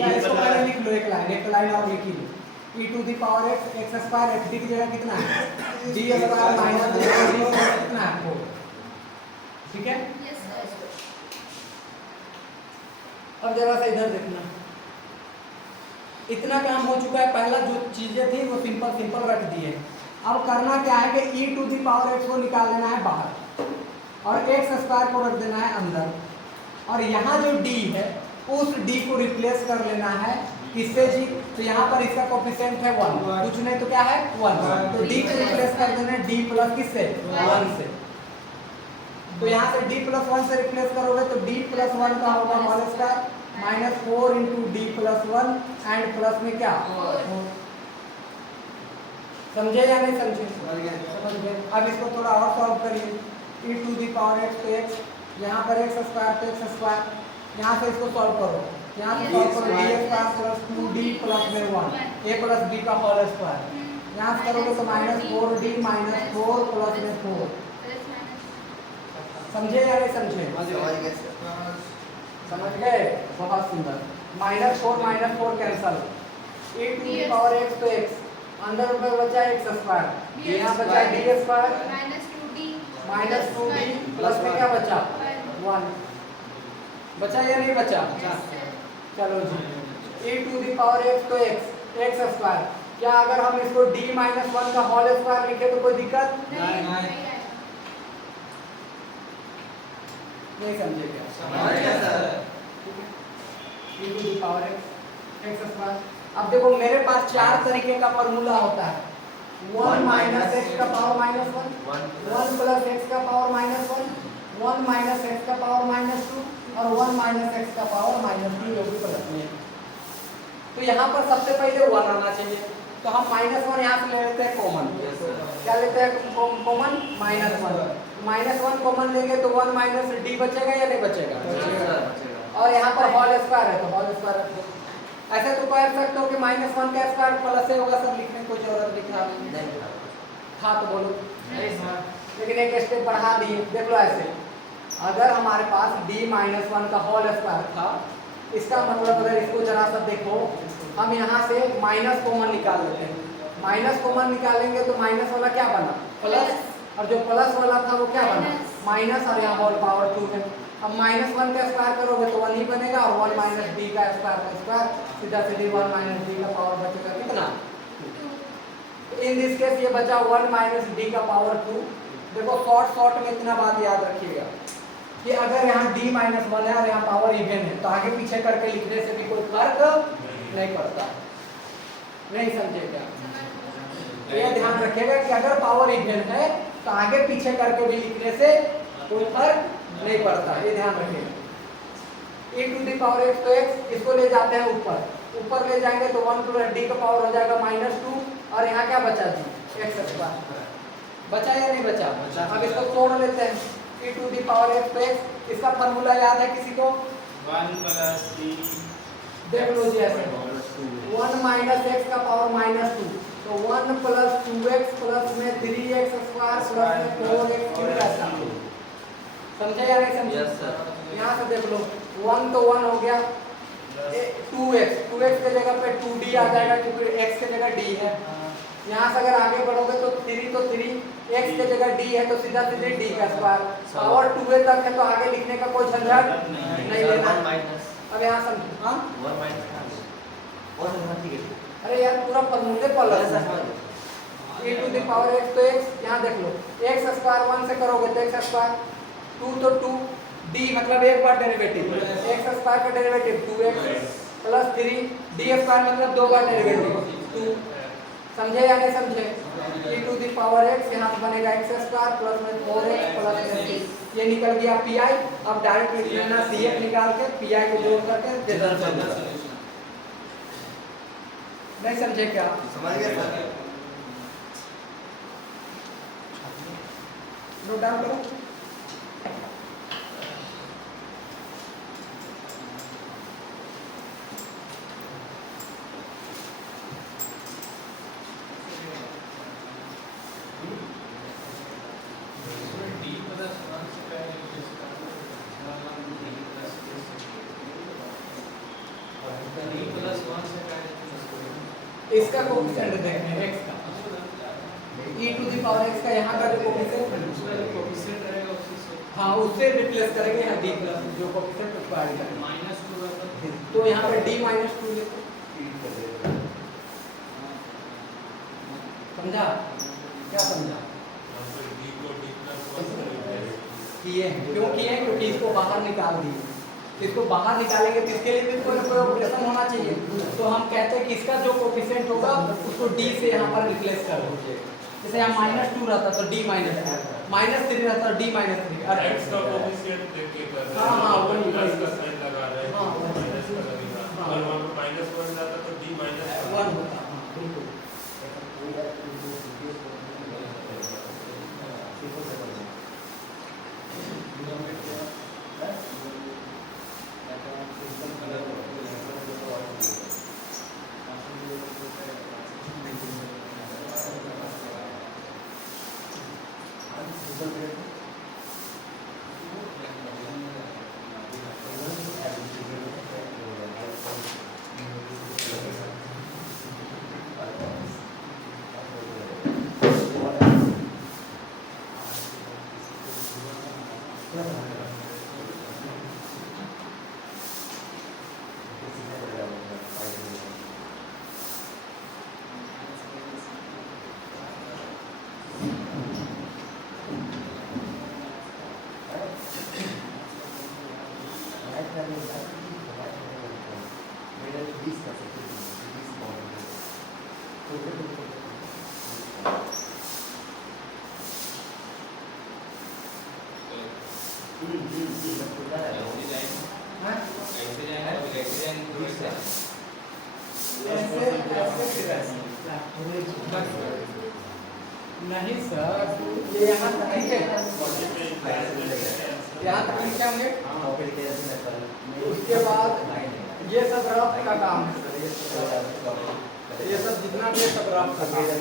या इसको पहले लिख लो, एक लाइन और लिख लो। e to the power x square fd की जगह कितना है? d स्क्वायर माइनस d कितना है? 4। ठीक है, यस सर। अब जरा सा इधर देखना। इतना काम हो चुका है, पहला जो चीजें थी वो सिंपल रख दिए। अब करना क्या है कि e to the power x को निकाल लेना है बाहर, और x स्क्वायर को रख देना है अंदर, और यहाँ जो d है उस d को रिप्लेस कर लेना है किससे जी? तो यहाँ पर इसका कोफिशिएंट है 1, कुछ नहीं तो क्या है 1, तो d को रिप्लेस कर देना है d प्लस किससे? 1 से। तो यहाँ से d प्लस 1 से रिप्लेस करोगे तो d प्लस 1 का होगा whole square minus 4 into D plus 1 and plus में क्या? 4। समझे या नहीं समझे? समझ गए। अब इसको थोड़ा और सॉल्व करिए। e to the power x तो x, यहाँ पर x स्क्वायर तो x स्क्वायर, यहाँ से इसको सॉल्व करो, यहाँ से सॉल्व करो D square plus 2d plus में 1 a प्लस b का होल स्क्वायर, यहाँ से करोगे तो माइनस 4d माइनस 4 प्लस में 4। समझे या नहीं समझे? समझ गए? बहुत सुंदर। Minus 4 cancel, e to the power x तो x, अंदर ऊपर बचा x स्क्वायर, यहाँ बचा d square minus 2d plus में क्या बचा? 1। बचा या नहीं बचा? चलो जी, e to the power x तो x स्क्वायर, क्या अगर हम इसको d माइनस 1 का होल स्क्वायर लिखे तो कोई दिक्कत नहीं? समझे क्या? समझ गया sir. e to the power x स्क्वायर। अब देखो मेरे पास 4 तरीके का फॉर्मूला होता है। 1 माइनस x का पावर माइनस 1, 1 प्लस x का पावर माइनस 1, 1 माइनस x का पावर माइनस 2, और 1 माइनस x का पावर माइनस 2 जो कि प्लस में है। तो यहाँ पर सबसे पहले 1 आना चाहिए, तो हम माइनस 1 यहाँ से ले लेते हैं कॉमन। क्या लेते हैं कॉमन? माइनस 1। माइनस 1 कॉमन लेंगे तो 1 माइनस d बचेगा या नहीं बचेगा? और यहाँ पर होल स्क्वायर है तो होल स्क्वायर रख दो। ऐसा तो कह सकते हो कि माइनस 1 का स्क्वायर प्लस से होगा, सब लिखने की कोई जरूरत लिखना नहीं था तो बोलो नहीं था, लेकिन एक स्टेप बढ़ा दिए। देख लो ऐसे, अगर हमारे पास d माइनस 1 का होल स्क्वायर था, इसका मतलब अगर इसको जरा सा देखो, हम यहाँ से माइनस कॉमन निकाल लेते हैं। माइनस कॉमन निकालेंगे तो माइनस वाला क्या बना? प्लस, और जो प्लस वाला था वो क्या बना? माइनस, और यहाँ होल पावर 2 है। अब माइनस 1 का स्क्वायर करोगे तो 1 ही बनेगा, और 1 माइनस d का स्क्वायर सीधा सीधी 1 माइनस d का पावर बचेगा कितना? इन दिस केस ये बचा 1 माइनस d का पावर 2। देखो शॉर्ट में इतना बात याद रखिएगा कि अगर यहाँ d माइनस 1 है और यहाँ पावर इवन है तो आगे पीछे करके लिखने से भी कोई फर्क नहीं पड़ता। नहीं समझे क्या? ये ध्यान रखिएगा कि अगर पावर इवन है तो आगे पीछे करके भी लिखने से कोई फर्क नहीं पड़ता, ये ध्यान रखिएगा। e to the power x तो x, इसको ले जाते हैं ऊपर ले जाएंगे तो 1 प्लस d का पावर हो जाएगा माइनस 2, और यहाँ क्या बचा जी? x स्क्वायर बचा या नहीं बचा? अब इसको तोड़ लेते हैं। e to the power x तो x, इसका फॉर्मूला याद है किसी को? 1 प्लस d, देख लो जी ऐसे, 1 माइनस x का पावर माइनस 2, तो 1 प्लस 2x प्लस में 3x स्क्वायर प्लस में 4x क्यूब ऐसा। समझे या नहीं समझे? Yes sir. यहाँ से देख लो, 1 तो 1 हो गया, 2x के जगह पे 2d आ जाएगा क्योंकि x के जगह d है। यहाँ से अगर आगे बढ़ोगे तो 3 x के जगह d है तो सीधा सीधे d का स्क्वायर, पावर 2a तक है तो आगे लिखने का कोई झंझट नहीं लेना। अब यहाँ समझो, हाँ 1 माइनस ठीक है। अरे यार पूरा फॉर्मूले प्लस है। e to the power x तो x, यहाँ देख लो x स्क्वायर 1 से करोगे तो x स्क्वायर, 2 तो 2, d मतलब एक बार डेरिवेटिव, x स्क्वायर का derivative 2x plus 3, d square मतलब 2 बार डेरिवेटिव 2। समझे या नहीं समझे? e to the power x, यहाँ से बनेगा x स्क्वायर प्लस में 4x प्लस में 3, ये निकल गया pi। अब डायरेक्ट लिख लेना cf निकाल के pi को जोड़ करके नहीं समझे क्या? समझ गए सर। नोट डाउन करो। इसका कोफिशिएंट देखते हैं x का e to the power x का यहाँ का जो कोफिशिएंट हाँ उससे रिप्लेस करेंगे यहाँ d प्लस जो कोफिशिएंट उसको ऐड करेंगे तो यहाँ पे d माइनस 2 लिखो समझा क्या समझा किए हैं क्यों किए हैं क्योंकि इसको बाहर निकाल दिए इसको बाहर निकालेंगे तो इसके लिए भी कोई ना कोई ऑपरेशन होना चाहिए तो हम कहते हैं कि इसका जो कोफिशिएंट होगा उसको d से यहाँ पर रिप्लेस कर दीजिए जैसे यहाँ -2 रहता तो d -2 -3 रहता तो d -3 और x का कोफिशिएंट देख के कर रहे हैं हाँ वही प्लस का साइन लगा रहे हैं हाँ, माइनस का लगेगा हाँ। अगर वहां पे -1 जाता तो d -1 1 होता हाँ बिल्कुल नहीं सर ये यहाँ तक ठीक है यहाँ तक लिखा हमने उसके बाद ये सब रफ का काम है ये सब जितना भी है सब रफ का काम है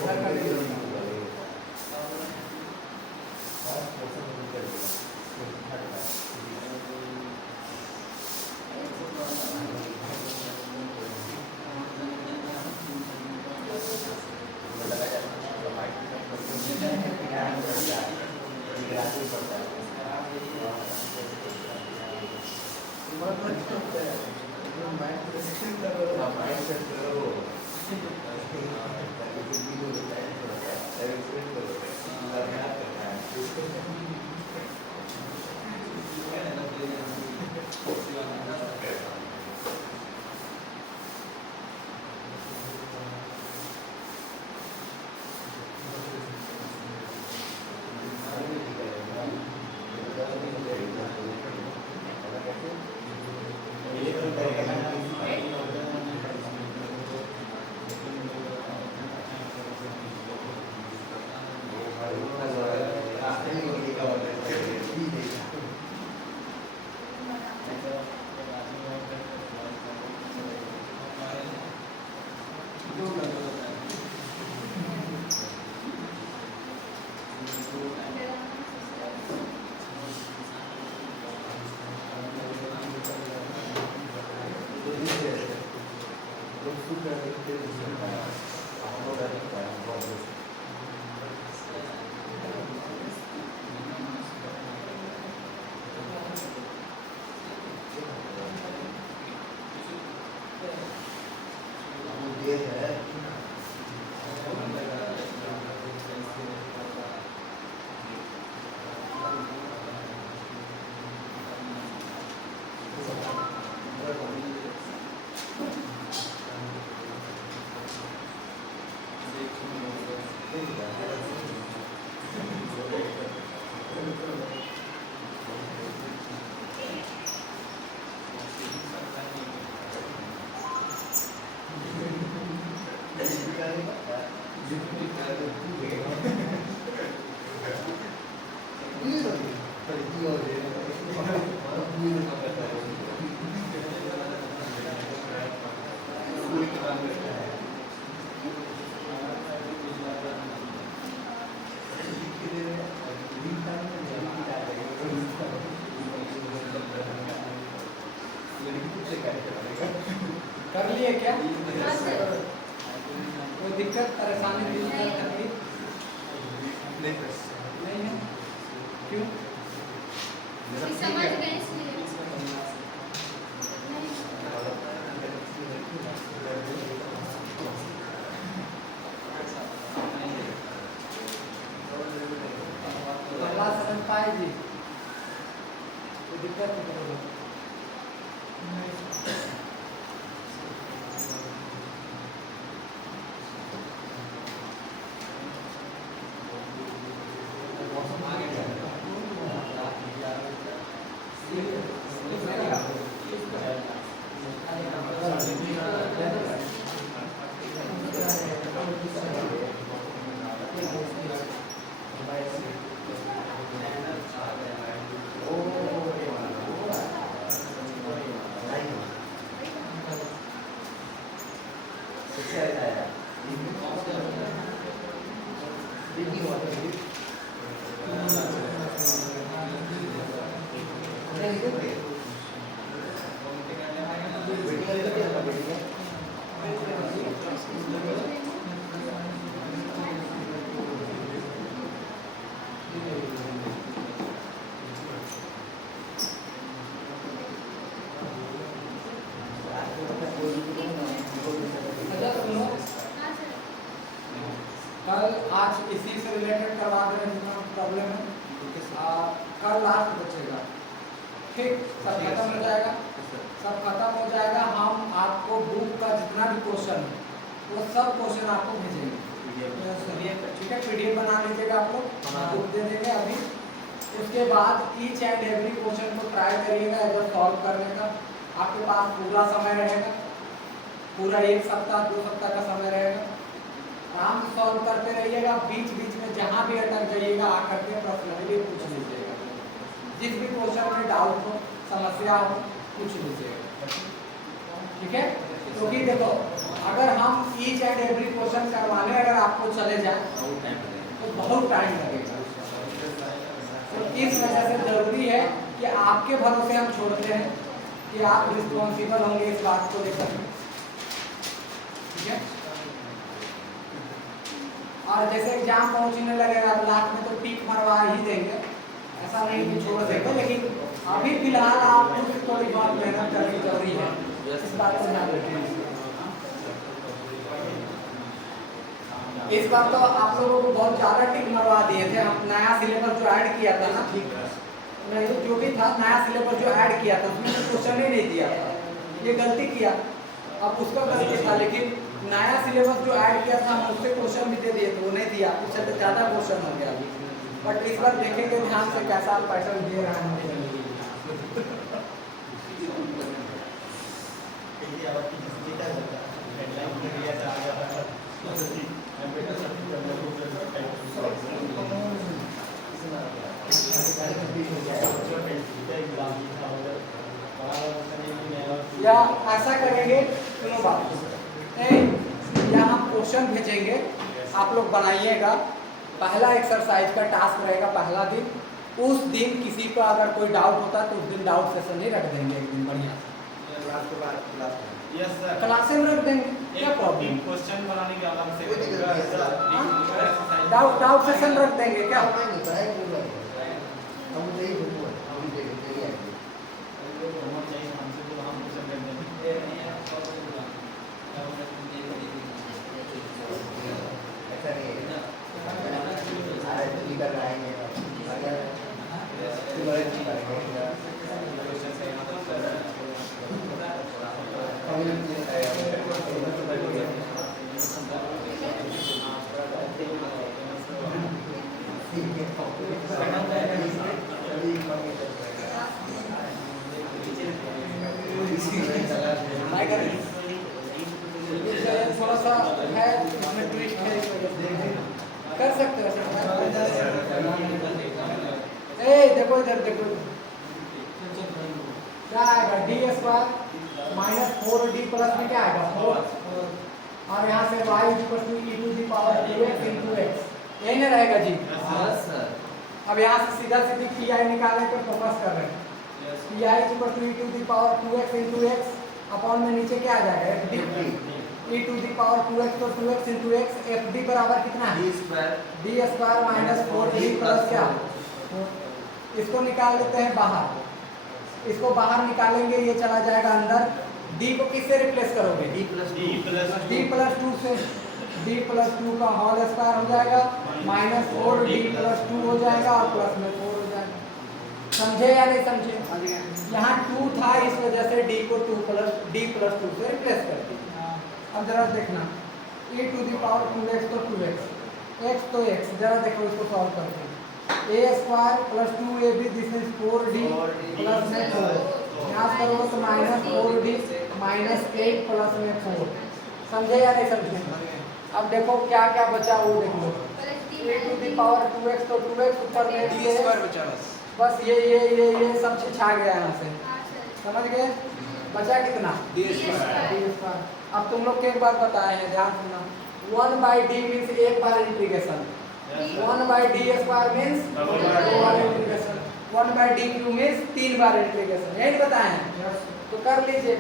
कर लिए क्या हाँ सर दिक्कत परेशानी दिक्कत तकलीफ नहीं सर नहीं है? क्यों? समझ गए इसलिए पहला समझ पाए जी, कोई दिक्कत नहीं करोगे। अच्छा सुनो, हाँ सर कल आज इसी से रिलेटेड करवा दे रहे हैं प्रॉब्लम है, कल लास्ट बचेगा, ठीक? सब खत्म हो जाएगा, सब खत्म हो जाएगा। हम आपको बुक का जितना भी क्वेश्चन है वो सब क्वेश्चन आपको भेजेंगे, ठीक है? पीडीएफ बना लीजिएगा आप लोग, बुक दे देंगे अभी। उसके बाद ईच एंड एवरी क्वेश्चन को ट्राई करिएगा इधर सॉल्व करने का। आपके पास पूरा समय रहेगा, पूरा 1 सप्ताह 2 सप्ताह का समय रहेगा। आराम से सॉल्व करते रहिएगा, बीच बीच में जहाँ भी अटक जाइएगा आकर के प्रश्न पूछ लीजिएगा। जिस भी क्वेश्चन में डाउट हो, समस्या हो, पूछ लीजिएगा, ठीक है? क्योंकि देखो, अगर हम ईच एंड एवरी क्वेश्चन करवाने अगर आपको चले जाए तो बहुत टाइम लगेगा। तो इस वजह से जरूरी है कि आपके भरोसे हम छोड़ते हैं कि आप रिस्पॉन्सिबल होंगे इस बात को लेकर, ठीक है? और जैसे एग्जाम पहुंचने लगेगा तो लास्ट में तो टिक मरवा ही देंगे, ऐसा नहीं कि छोड़ देंगे, लेकिन अभी फिलहाल आप खुद थोड़ी बहुत मेहनत करनी जरूरी है, इस बात को ध्यान रखिए। इस बार तो आप लोगों को बहुत ज़्यादा टिक मरवा दिए थे। हम नया सिलेबस जो ऐड किया था ना, नहीं तो जो भी था नया सिलेबस जो ऐड किया था उसमें क्वेश्चन ही नहीं दिया था, ये गलती किया। अब उसका गलती था, लेकिन नया सिलेबस जो ऐड किया था हम उससे क्वेश्चन भी दे दिए थे, वो नहीं दिया, उससे तो ज़्यादा क्वेश्चन हो गया। बट इस बार देखेंगे ध्यान से कैसा पैटर्न दे रहा है। या ऐसा करेंगे, सुनो बात, या हम क्वेश्चन भेजेंगे, आप लोग बनाइएगा। पहला एक्सरसाइज का टास्क रहेगा पहला दिन, उस दिन किसी को अगर कोई डाउट होता है तो उस दिन डाउट सेशन ही रख देंगे एक दिन बढ़िया से। यस सर, क्लास में रख देंगे, क्या प्रॉब्लम? क्वेश्चन बनाने के अलग से डाउट सेशन रख देंगे क्या? थोड़ा सा है इसमें ट्विस्ट है, कर सकते हो देखो इधर देखो, क्या आएगा? D square minus 4d plus में क्या आएगा? 4, और यहाँ से y equal to e to the power 2x into x, यही ना रहेगा जी? अब यहाँ से सीधा सीधी pi निकालने पे फोकस कर रहे हैं। pi equal to e to the power 2x into x upon में नीचे क्या आ जाएगा? e to the power 2x तो 2x into x fd बराबर कितना है D square d square minus 4d plus क्या इसको निकाल लेते हैं बाहर, इसको बाहर निकालेंगे ये चला जाएगा अंदर, d को किससे रिप्लेस करोगे डी प्लस d प्लस 2 से, d प्लस 2 का होल स्क्वायर हो जाएगा माइनस 4d प्लस 2 हो जाएगा और प्लस में 4 हो जाएगा। समझे या नहीं समझे? यहाँ 2 था इस वजह से d को d प्लस 2 से रिप्लेस कर दिया। अब जरा देखना e to the power 2x तो 2x, x तो x, जरा देखो इसको सॉल्व करते हैं। a square plus 2ab this is 4d plus में 4, यहाँ करो तो माइनस 4d माइनस 8 प्लस में 4। समझे या नहीं समझे? अब देखो क्या क्या बचा वो देख लो, e to the power 2x तो 2x ऊपर में डी स्क्वायर बचा बस ये सब चीज छा गया यहाँ से, समझ गए? बचा कितना डी d स्क्वायर। अब तुम लोग को एक बार बताए हैं, ध्यान सुनना, 1/d मीन्स एक बार इंटीग्रेशन, 1/d स्क्वायर मीन्स दो बार इंटीग्रेशन, 1/d क्यूब मीन्स 3 बार इंटीग्रेशन, यही बताए हैं। तो कर लीजिए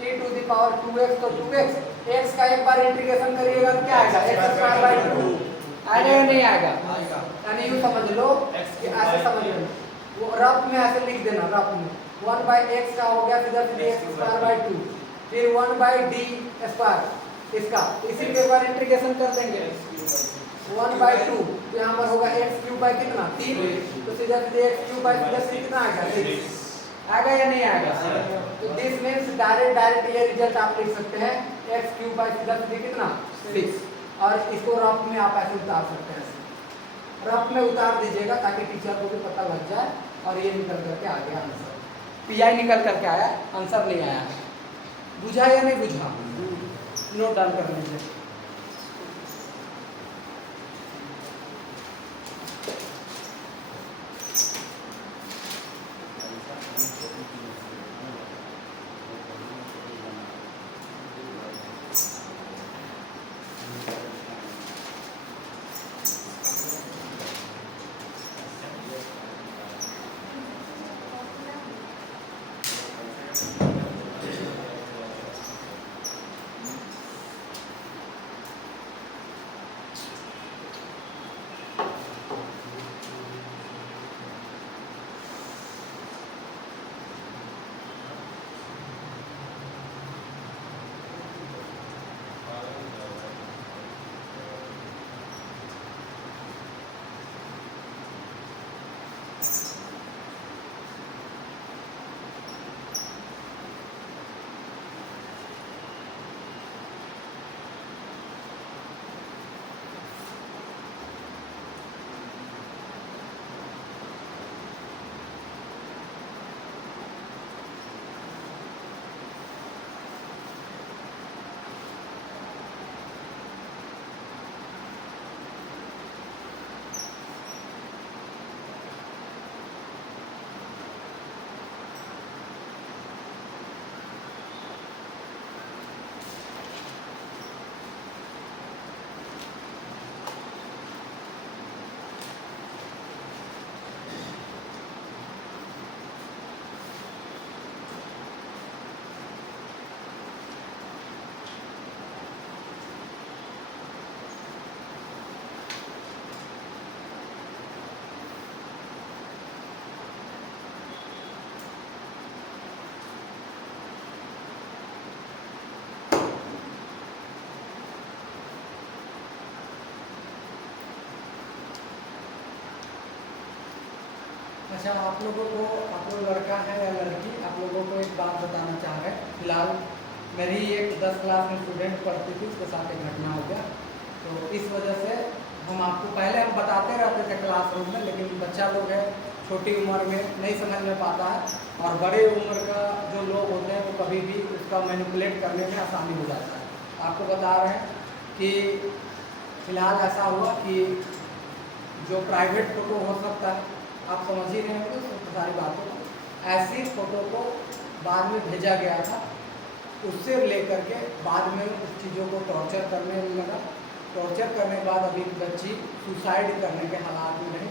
e to the power 2x तो 2x, x का एक बार इंटीग्रेशन करिएगा तो क्या आएगा x²/2 आएगा या नहीं आएगा? यानी यूँ समझ लो, ऐसे समझ लो, वो रफ में ऐसे लिख देना, रफ में 1/x का हो गया सीधा सीधे x²/2, फिर 1/d स्क्वायर इसका, इसी के बार इंटीग्रेशन कर देंगे 1/2, तो यहाँ पर होगा x³ कितना 3, तो सीधा सीधे x³ कितना आएगा 6 आएगा या नहीं आएगा? तो दिस मीन्स डायरेक्ट ये रिजल्ट आप लिख सकते हैं x³ सीधा सीधे कितना 6, और इसको रफ में आप ऐसे उतार सकते हैं, रफ में उतार दीजिएगा ताकि टीचर को भी पता लग जाए, और ये निकल करके आ गया आंसर, पीआई निकल करके आया, आंसर नहीं आया। बुझा या नहीं बुझा? नोट डाउन कर लीजिए। अच्छा, आप लोग लड़का है या लड़की, आप लोगों को एक बात बताना चाह रहे हैं। फिलहाल मेरी एक 10 क्लास में स्टूडेंट पढ़ती थी, उसके साथ एक घटना हो गया, तो इस वजह से हम आपको पहले हम बताते रहते थे क्लासरूम में, लेकिन बच्चा लोग है छोटी उम्र में नहीं समझ में पाता है, और बड़े उम्र का जो लोग होते हैं वो कभी भी उसका मैनिपुलेट करने में आसानी हो जाता है। आपको बता रहे हैं कि फिलहाल ऐसा हुआ कि जो प्राइवेट फ़ोटो हो सकता है, आप समझ ही रहे होंगे तो सारी बातों को, ऐसी फ़ोटो को बाद में भेजा गया था, उससे लेकर के बाद में उस चीज़ों को टॉर्चर करने लगा। टॉर्चर करने के बाद अभी बच्ची सुसाइड करने के हालात में नहीं,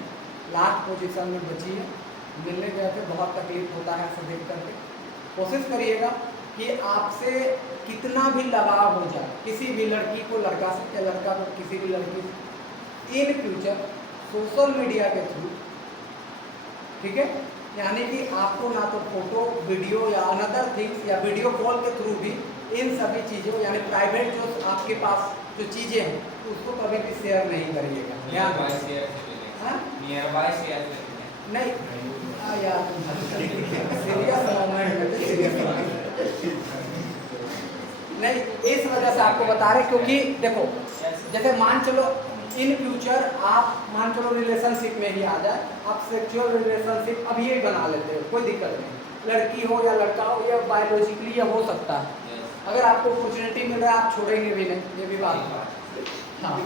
लास्ट पोजीशन में बची है। मिलने गए थे, बहुत तकलीफ होता है ऐसे देख करके। कोशिश करिएगा कि आपसे कितना भी लगाव हो जाए, किसी भी लड़की को लड़का से, लड़का को किसी भी लड़की, इन फ्यूचर सोशल मीडिया के थ्रू, ठीक है, यानी कि आपको ना तो फोटो, वीडियो या अनदर थिंग्स या वीडियो कॉल के थ्रू भी इन सभी चीज़ों यानी प्राइवेट जो आपके पास जो चीज़ें हैं उसको कभी भी शेयर नहीं करिएगा। ध्यान नियर बाय शेयर नहीं यार सीरियस मोमेंट में सीरियस नहीं, इस वजह से आपको बता रहे क्योंकि देखो जैसे मान चलो इन फ्यूचर आप मान चलो रिलेशनशिप में ही आ जाए, आप सेक्सुअल रिलेशनशिप अब ये बना लेते हो, कोई दिक्कत नहीं, लड़की हो या लड़का हो, या बायोलॉजिकली ये हो सकता है। अगर आपको अपॉर्चुनिटी मिल रहा है आप छोड़ेंगे भी नहीं, ये भी बात। हाँ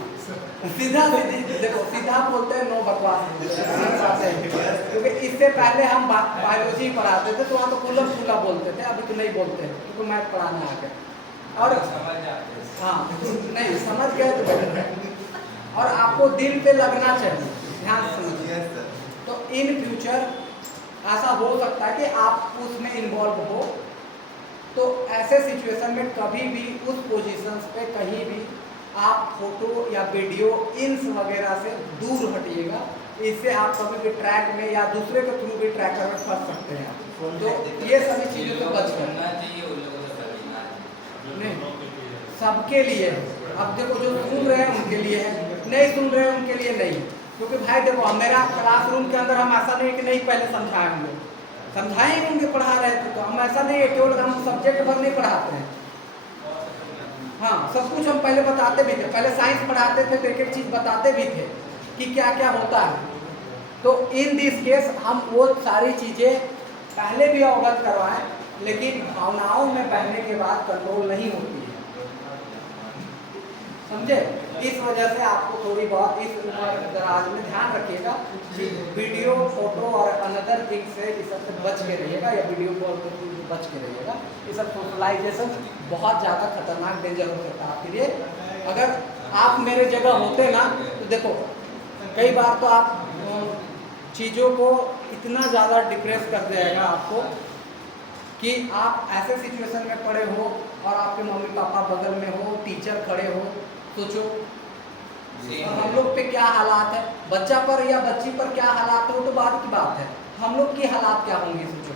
सीधा देखो सीधा बोलते हैं, नो बकवास क्योंकि इससे पहले हम बायोलॉजी पढ़ाते थे तो वहाँ तो खुला खुला बोलते थे, अभी तो नहीं बोलते हैं क्योंकि मैथ पढ़ाने आ गए और समझ जाते हैं। हाँ नहीं समझ गए तो बेटर है, और आपको दिल पे लगना चाहिए, ध्यान से समझिए। तो इन फ्यूचर ऐसा हो सकता है कि आप उसमें इन्वॉल्व हो, तो ऐसे सिचुएशन में कभी भी उस पोजीशंस पे कहीं भी आप फोटो या वीडियो इंस वगैरह से दूर हटिएगा, इससे आप कभी भी ट्रैक में या दूसरे के थ्रू भी ट्रैकर में फंस सकते हैं। तो ये सभी चीज़ों से बच करना चाहिए उन लोगों से बचना नहीं, सबके लिए। अब देखो जो सुन रहे हैं उनके लिए है, नहीं सुन रहे हैं उनके लिए नहीं, क्योंकि भाई देखो मेरा क्लासरूम के अंदर हम ऐसा नहीं कि नहीं पहले समझाए होंगे, समझाए होंगे पढ़ा रहे थे, तो हम ऐसा नहीं है केवल हम सब्जेक्ट भर नहीं पढ़ाते हैं। हाँ सब कुछ हम पहले बताते भी थे, पहले साइंस पढ़ाते थे तो एक एक चीज़ बताते भी थे कि क्या क्या होता है। तो इन दिस केस हम वो सारी चीज़ें पहले भी अवगत करवाएं, लेकिन भावनाओं में बहने के बाद कंट्रोल नहीं होती है, समझे। इस वजह से आपको थोड़ी बहुत इस उम्र दराज में ध्यान रखिएगा कि वीडियो, फोटो और अनदर थिंग से इस सब से बच के रहिएगा, या वीडियो कॉल से बच के रहिएगा। ये सब सोशलाइजेशन बहुत ज़्यादा खतरनाक डेंजर हो सकता है आपके लिए। अगर आप मेरे जगह होते ना तो देखो कई बार तो आप चीज़ों को इतना ज़्यादा डिप्रेस कर देगा आपको कि आप ऐसे सिचुएशन में पड़े हो और आपके मम्मी पापा बगल में हो, टीचर खड़े हो, सोचो हम लोग पे क्या हालात है, बच्चा पर या बच्ची पर क्या हालात हो तो बाद की बात है, हम लोग की हालात क्या होंगी सोचो,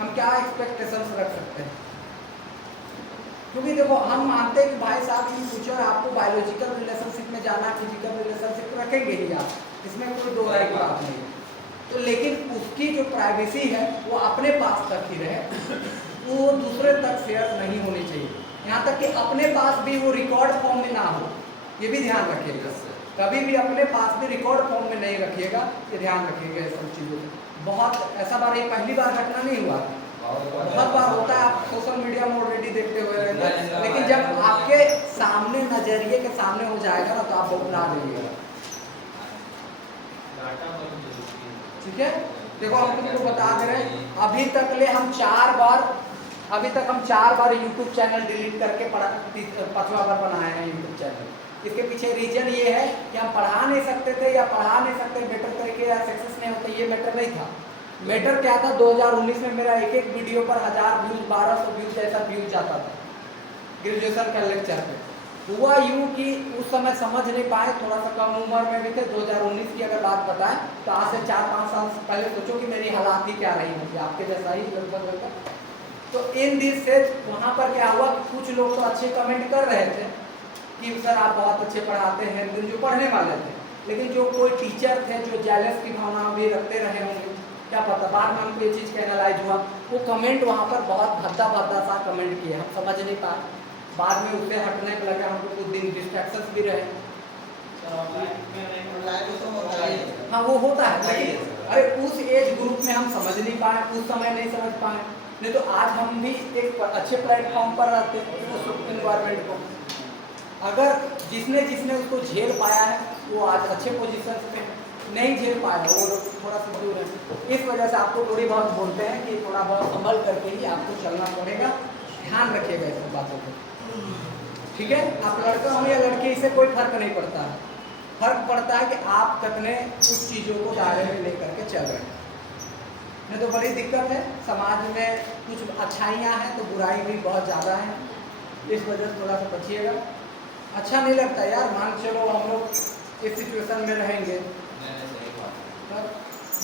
हम क्या एक्सपेक्टेशंस रख सकते हैं। क्योंकि देखो हम मानते हैं कि भाई साहब इन फ्यूचर आपको बायोलॉजिकल रिलेशनशिप में जाना, फिजिकल रिलेशनशिप रखेंगे ही आप, इसमें कोई दो राय की बात नहीं, तो लेकिन उसकी जो प्राइवेसी है वो अपने पास तक ही रहे, वो दूसरे तक शेयर नहीं होनी चाहिए, यहाँ तक कि अपने पास भी वो रिकॉर्ड फॉर्म में ना हो, ये भी ध्यान रखिएगा। कभी भी अपने पास भी रिकॉर्ड फॉर्म में नहीं रखिएगा, ये ध्यान रखिएगा। ये सब चीज़ों से बहुत ऐसा बार ये पहली बार घटना नहीं हुआ, बहुत बार होता है, आप सोशल मीडिया में ऑलरेडी देखते हुए रहेंगे, लेकिन जब आपके सामने नजरिए के सामने हो जाएगा ना तो आप बौखला देंगे। ठीक है, देखो हम तुमको बता दे रहे हैं, अभी तक ले हम 4 बार यूट्यूब चैनल डिलीट करके 5वां बार बनाए हैं यूट्यूब चैनल। इसके पीछे रीजन ये है कि हम पढ़ा नहीं सकते थे या पढ़ा नहीं सकते बेटर तरीके या सक्सेस नहीं होते, ये मैटर नहीं था। मैटर क्या था, 2019 में मेरा एक एक वीडियो पर 1000 व्यूज, 1200 व्यूज जैसा व्यूज जाता था ग्रेजुएशन का लेक्चर पे। हुआ यूँ कि उस समय समझ नहीं पाए, थोड़ा सा कम उम्र में भी थे। 2019 की अगर बात बताएं तो आज से 4-5 साल पहले सोचो कि मेरी हालात ही क्या रही होगी, आपके जैसा ही लगभग। तो इन दिस से वहाँ पर क्या हुआ, कुछ लोग तो अच्छे कमेंट कर रहे थे कि सर आप बहुत अच्छे पढ़ाते हैं, जो पढ़ने वाले थे, लेकिन जो कोई टीचर थे जो जेलस की भावना भी रखते रहे होंगे, क्या पता, बाद में हमको ये चीज़ का एनालाइज हुआ, वो कमेंट वहाँ पर बहुत भद्दा सा कमेंट किए, हम समझ नहीं पाए, बाद में उससे हटने को लगा, हमको कुछ दिन डिस्ट्रैक्शंस भी रहे। हाँ वो होता है, लेकिन अरे उस एज ग्रुप में हम समझ नहीं पाए, उस समय नहीं समझ पाए, नहीं तो आज हम भी एक अच्छे प्लेटफॉर्म पर रहते उस इन्वायरमेंट को। अगर जिसने उसको झेल पाया है वो आज अच्छे पोजीशन पे, नहीं झेल पाया वो लोग थोड़ा सा दूर है। इस वजह से आपको थोड़ी बहुत बोलते हैं कि थोड़ा बहुत संभल करके ही आपको चलना पड़ेगा, ध्यान रखिएगा इस बातों को, ठीक है। आप लड़का हो या लड़की, इससे कोई फर्क नहीं पड़ता है, फर्क पड़ता है कि आप कितने उस चीज़ों को दायरे में लेकर के चल रहे हैं। नहीं तो बड़ी दिक्कत है समाज में। कुछ अच्छाइयाँ हैं तो बुराई भी बहुत ज़्यादा है, इस वजह से थोड़ा सा बचिएगा। अच्छा नहीं लगता यार, मान चलो हम लोग इस सिचुएशन में रहेंगे,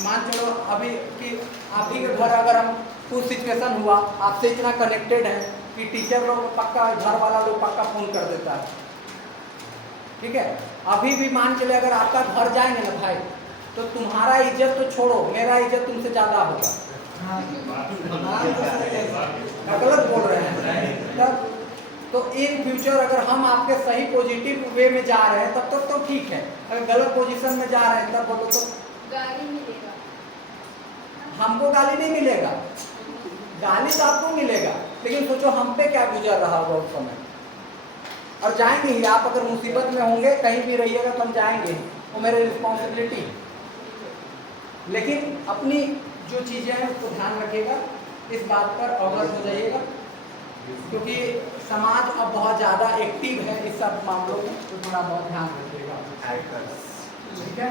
मान चलो अभी कि आप ही के घर अगर हम कुछ सिचुएशन हुआ, आपसे इतना कनेक्टेड है कि टीचर लोग पक्का, घर वाला लोग पक्का फ़ोन कर देता है, ठीक है। अभी भी मान चले अगर आपका घर जाएंगे ना भाई, तो तुम्हारा इज्जत तो छोड़ो, मेरा इज्जत तुमसे ज़्यादा होगा। गलत बोल रहे हैं तब। तो इन फ्यूचर अगर हम आपके सही पॉजिटिव वे में जा रहे हैं तब तक तो ठीक है, अगर गलत पोजीशन में जा रहे हैं तब बोलो तो गाली मिलेगा, हमको गाली नहीं मिलेगा, गाली तो आपको मिलेगा, लेकिन सोचो हम पे क्या गुजर रहा होगा उस समय। और जाएंगे ही, आप अगर मुसीबत में होंगे कहीं भी रहिएगा तो हम जाएंगे, वो मेरी रिस्पॉन्सिबिलिटी। लेकिन अपनी जो चीज़ें हैं उसको ध्यान रखिएगा, इस बात पर अवगत हो जाइएगा, क्योंकि समाज अब बहुत ज़्यादा एक्टिव है इस सब मामलों में, तो थोड़ा बहुत ध्यान रखिएगा, ठीक है।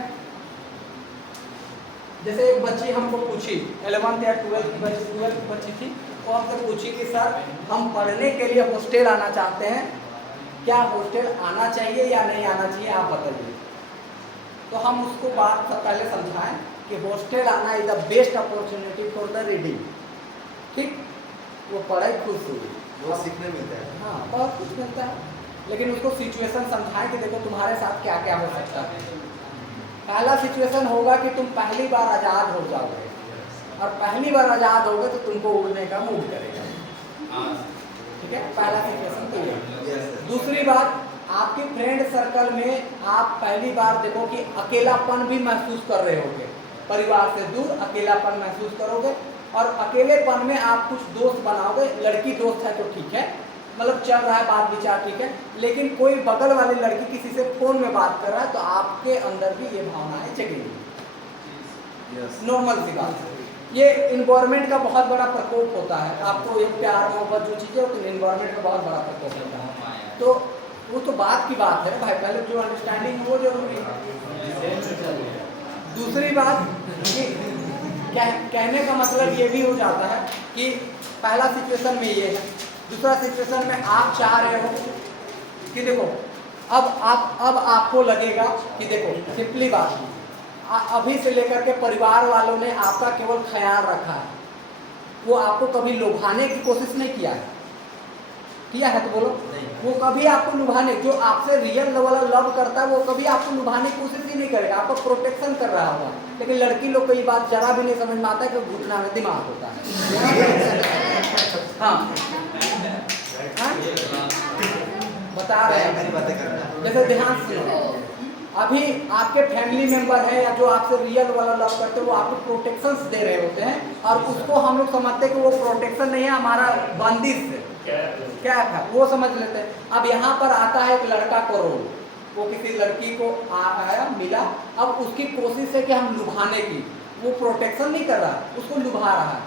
जैसे एक बच्ची हमको पूछी 11th या 12th की बच्ची थी, वो हमसे पूछी कि सर हम पढ़ने के लिए हॉस्टल आना चाहते हैं, क्या हॉस्टल आना चाहिए या नहीं आना चाहिए, आप बताइए। तो हम उसको बात से पहले समझाएं कि हॉस्टल आना is the best opportunity for the reading, ठीक। वो पढ़ाई खुद से वो सीखने मिलता है, हाँ बहुत कुछ मिलता है, लेकिन उसको सिचुएशन समझाएं कि देखो तुम्हारे साथ क्या क्या हो सकता है। पहला सिचुएशन होगा कि तुम पहली बार आज़ाद हो जाओगे, और पहली बार आज़ाद होगे तो तुमको उड़ने का मूड करेगा, ठीक है। पहला सिचुएशन तो ये। दूसरी बात, आपके फ्रेंड सर्कल में आप पहली बार देखो कि अकेलापन भी महसूस कर रहे होगे, परिवार से दूर अकेलापन महसूस करोगे, और अकेलेपन में आप कुछ दोस्त बनाओगे। लड़की दोस्त है तो ठीक है, मतलब चल रहा है बात विचार ठीक है, लेकिन कोई बगल वाली लड़की किसी से फोन में बात कर रहा है तो आपके अंदर भी ये भावनाएं जगेंगी, नॉर्मल सी बात है। ये इन्वायरमेंट का बहुत बड़ा प्रकोप होता है, आपको ये प्यार मोहब्बत जो चीज़ें होती है इन्वायरमेंट का बहुत बड़ा प्रकोप होता है, तो वो तो बात की बात है भाई, पहले जो अंडरस्टैंडिंग है वो जरूरी है। दूसरी बात कि कहने का मतलब ये भी हो जाता है कि पहला सिचुएशन में ये है, दूसरा सिचुएशन में आप चाह रहे हो कि देखो अब आपको लगेगा कि देखो सिंपली बात, अभी से लेकर के परिवार वालों ने आपका केवल ख्याल रखा है, वो आपको कभी लुभाने की कोशिश नहीं किया है तो बोलो, वो कभी आपको लुभाने, जो आपसे रियल वाला लव करता है वो कभी आपको लुभाने की कोशिश ही नहीं करेगा, आपको प्रोटेक्शन कर रहा होगा। लेकिन लड़की लोग को ये बात जरा भी नहीं समझ में आता है कि घुटना में दिमाग होता है। हाँ बता रहे हैं, जैसे ध्यान से अभी आपके फैमिली मेंबर है या जो आपसे रियल वाला लव करते हैं वो आपको प्रोटेक्शंस दे रहे होते हैं, और उसको हम लोग समझते हैं कि वो प्रोटेक्शन नहीं है, हमारा बंदिश है, क्या है वो समझ लेते हैं। अब यहाँ पर आता है एक लड़का करोड़, वो किसी लड़की को आया मिला, अब उसकी कोशिश है कि हम लुभाने की, वो प्रोटेक्शन नहीं कर रहा, उसको लुभा रहा है,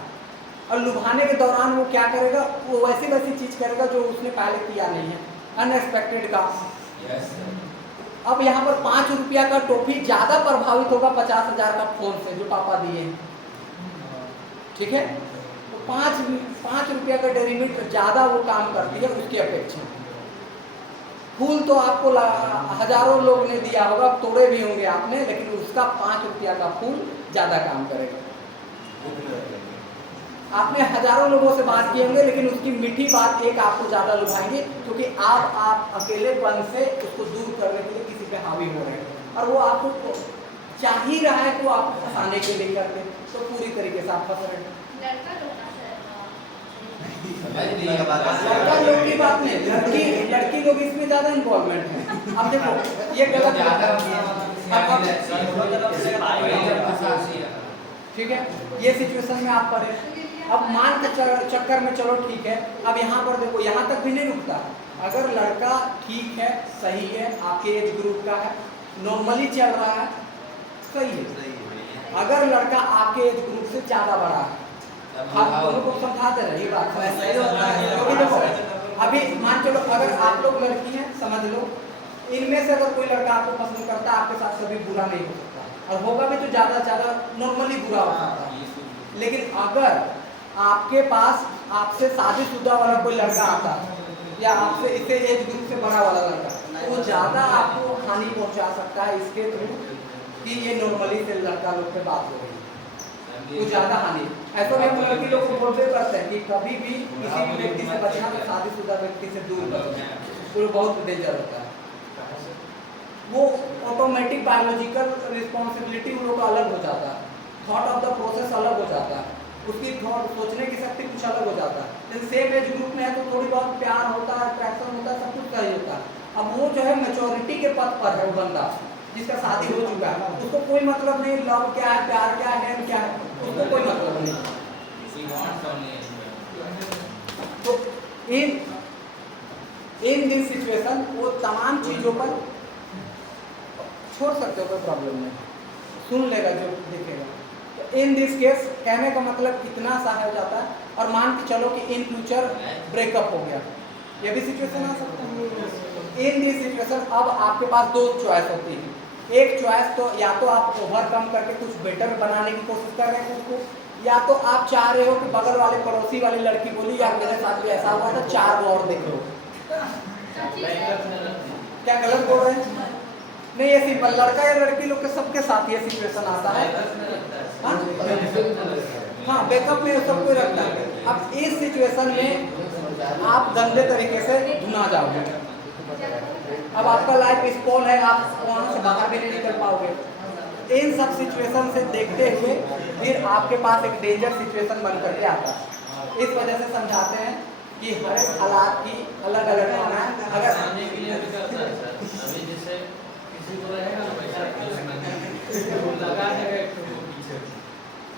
और लुभाने के दौरान वो क्या करेगा, वो वैसी चीज़ करेगा जो उसने पहले किया नहीं है, अनएक्सपेक्टेड का। अब यहाँ पर 5 रुपया का टॉफी ज़्यादा प्रभावित होगा 50,000 का फोन से जो पापा दिए हैं, ठीक है। तो 5 रुपया का डेयरी मिल्क ज़्यादा वो काम करती है उसकी अपेक्षा। फूल तो आपको हजारों लोग ने दिया होगा, तोड़े भी होंगे आपने, लेकिन उसका 5 रुपया का फूल ज़्यादा काम करेगा। आपने हजारों लोगों से बात किए होंगे, लेकिन उसकी मीठी बात एक आपको ज़्यादा लुभाएंगे, क्योंकि आप अकेलेपन से उसको दूर करने के लिए किसी पे हावी हो रहे हैं, और वो आपको चाह ही रहा है तो आपको फंसाने के लिए करते, तो पूरी तरीके से आप फंस रहे हैं। लड़का लोग की बात नहीं, लड़की लोग इसमें ज़्यादा इन्वॉल्वमेंट है। अब देखो ये गलत ठीक है, ये सिचुएशन में आप पड़े, अब मान के चक्कर में चलो ठीक है। अब यहाँ पर देखो, यहाँ तक भी नहीं रुकता, अगर लड़का ठीक है, सही है, आपके एज ग्रुप का है, नॉर्मली चल रहा है, सही है। अगर लड़का आपके एज ग्रुप से ज़्यादा बड़ा है, आप दोनों को समझाते रहे ये बात, अभी मान चलो अगर आप लोग लड़की हैं, समझ लो इनमें से अगर कोई लड़का आपको पसंद करता है, आपके साथ कभी बुरा नहीं हो सकता, और होगा भी तो ज़्यादा नॉर्मली बुरा हो सकता है। लेकिन अगर आपके पास आपसे शादीशुदा वाला कोई लड़का आता है या आपसे इसे एज ग्रुप से बड़ा वाला लड़का, तो वो ज़्यादा आपको हानि पहुंचा सकता है इसके थ्रू कि ये नॉर्मली से लड़का लोग पे बात हो रही है, वो ज़्यादा हानि। ऐसा भी हम लड़की लोग को बोलते करते हैं कि कभी भी किसी भी व्यक्ति से बचना तो शादीशुदा व्यक्ति से दूर बचना, वो बहुत डेंजर होता है। वो ऑटोमेटिक बायोलॉजिकल रिस्पॉन्सिबिलिटी उन लोग का अलग हो जाता है, थॉट ऑफ द प्रोसेस अलग हो जाता है, उसकी थॉट सोचने की शक्ति कुछ अलग हो जाता है। जैसे सेम एज ग्रुप में है तो थोड़ी बहुत प्यार होता है, अट्रैक्शन होता है, सब कुछ सही होता है। अब वो जो है मैच्योरिटी के पथ पर है, वो बंदा जिसका शादी हो चुका है, उसको कोई मतलब नहीं लव क्या है, प्यार क्या है, क्या है, उसको कोई मतलब नहीं। तो इन दिस सिचुएशन वो तमाम चीज़ों पर छोड़ सकते हो, कोई प्रॉब्लम नहीं, सुन लेगा जो देखेगा। तो इन दिस केस कहने का मतलब इतना सा हो जाता है, और मान के चलो कि इन फ्यूचर ब्रेकअप हो गया, ये भी सिचुएशन आ सकता है। इन दिस सिचुएशन अब आपके पास दो चॉइस होती है। एक चॉइस तो या तो आप ओवरकम करके कुछ बेटर बनाने की कोशिश कर रहे हैं खुद को, या तो आप चाह रहे हो कि बगल वाले पड़ोसी वाली लड़की बोली यार मेरे साथ भी ऐसा हुआ था, 4 और देख लो। क्या गलत बोल रहे हैं? नहीं, ये सिंपल लड़का या लड़की लोग के सबके साथ ये सिचुएशन आता है। हाँ, बैकअप में सब कोई रखता है। अब इस सिचुएशन में आप गंदे तरीके से धुना जाओगे, अब आपका लाइफ स्पॉल है, आप वहाँ से बाहर भी नहीं निकल पाओगे। इन सब सिचुएशन से देखते हुए फिर आपके पास एक डेंजर सिचुएशन बन करके आता है। इस वजह से समझाते हैं कि हर एक हालात की अलग अलग होना है। अगर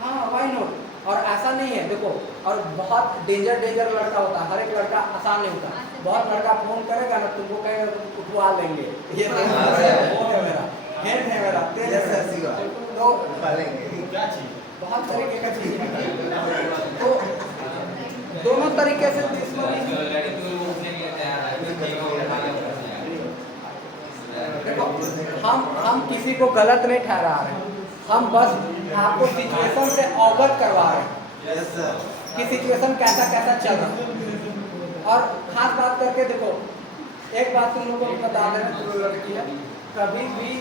हाँ, वाई नॉट। और ऐसा नहीं है, देखो, और बहुत डेंजर लड़का होता है, हर एक लड़का आसान नहीं होता। बहुत लड़का फोन करेगा ना, तुमको कहेगा तुम उठवा लेंगे, ये फोन है मेरा, हैंड है मेरा, तो क्या चीज, बहुत तरीके का चीज है। तो दोनों तरीके से देखो, हम किसी को गलत नहीं ठहरा रहे हैं, हम बस आपको सिचुएशन से अवगत करवा रहे हैं कि सिचुएशन कैसा कैसा चल रहा है। और खास बात करके देखो, एक बात तुम लोगों को बता देना, तुम लड़की है, कभी भी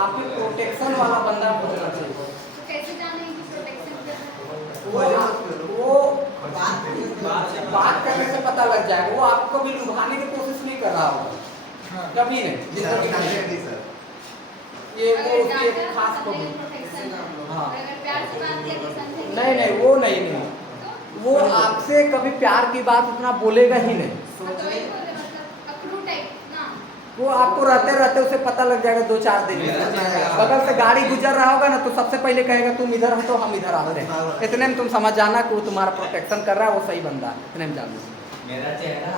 आपकी प्रोटेक्शन वाला बंदा होना चाहिए। तो कैसे जाने कि प्रोटेक्शन क्या है? वो बात करने से पता लग जाएगा, वो आपको भी लुभाने की कोशिश नहीं कर रहा होगा, कभी नहीं। ये वो उसकी एक खास प्रॉब्लम। हाँ, नहीं, वो नहीं, वो आपसे कभी प्यार की बात उतना बोलेगा ही नहीं। वो आपको रहते रहते उसे पता लग जाएगा 2-4 दिन में। बगल से गाड़ी गुजर रहा होगा ना, तो सबसे पहले कहेगा तुम इधर हो तो हम इधर आते हैं। इतने में तुम समझ जाना कि वो तुम्हारा प्रोटेक्शन कर रहा है, वो सही बंदा है, इतने में जान लो। मेरा चेहरा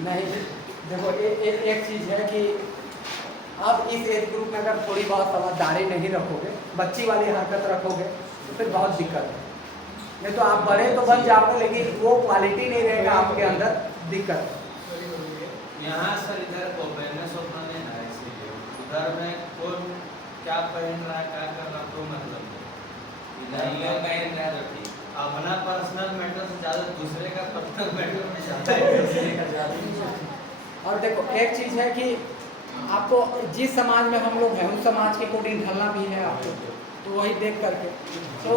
नहीं, देखो एक चीज़ है कि अब इस एज ग्रुप में अगर थोड़ी बहुत समझदारी नहीं रखोगे, बच्ची वाली हरकत रखोगे, तो फिर बहुत दिक्कत है। नहीं तो आप बड़े तो बन जाओगे, लेकिन वो क्वालिटी नहीं रहेगा आपके अंदर, दिक्कत। यहाँ सर इधर अवेयरनेस उतना नहीं है, इसीलिए उधर में कौन क्या पहन रहा है, क्या कर रहा है, तो मतलब इधर पहन रहा है ठीक, अपना पर्सनल मैटर से ज़्यादा दूसरे का पर्सनल मैटर में ज़्यादा है। और देखो, एक चीज़ है कि आपको जिस समाज में हम लोग हैं, उस समाज के अकॉर्डिंग ढलना भी है आपको, तो वही देख करके। तो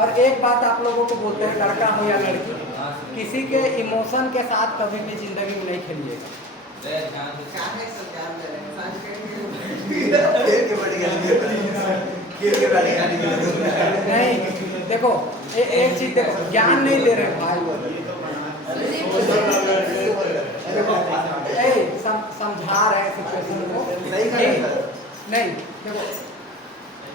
और एक बात आप लोगों को बोलते हैं, लड़का हो या लड़की, किसी के इमोशन के साथ कभी भी जिंदगी में नहीं खेलिएगा। नहीं, देखो, एक चीज देखो, ज्ञान नहीं दे रहे भाई, समझा रहे सिचुएशन को। नहीं, देखो,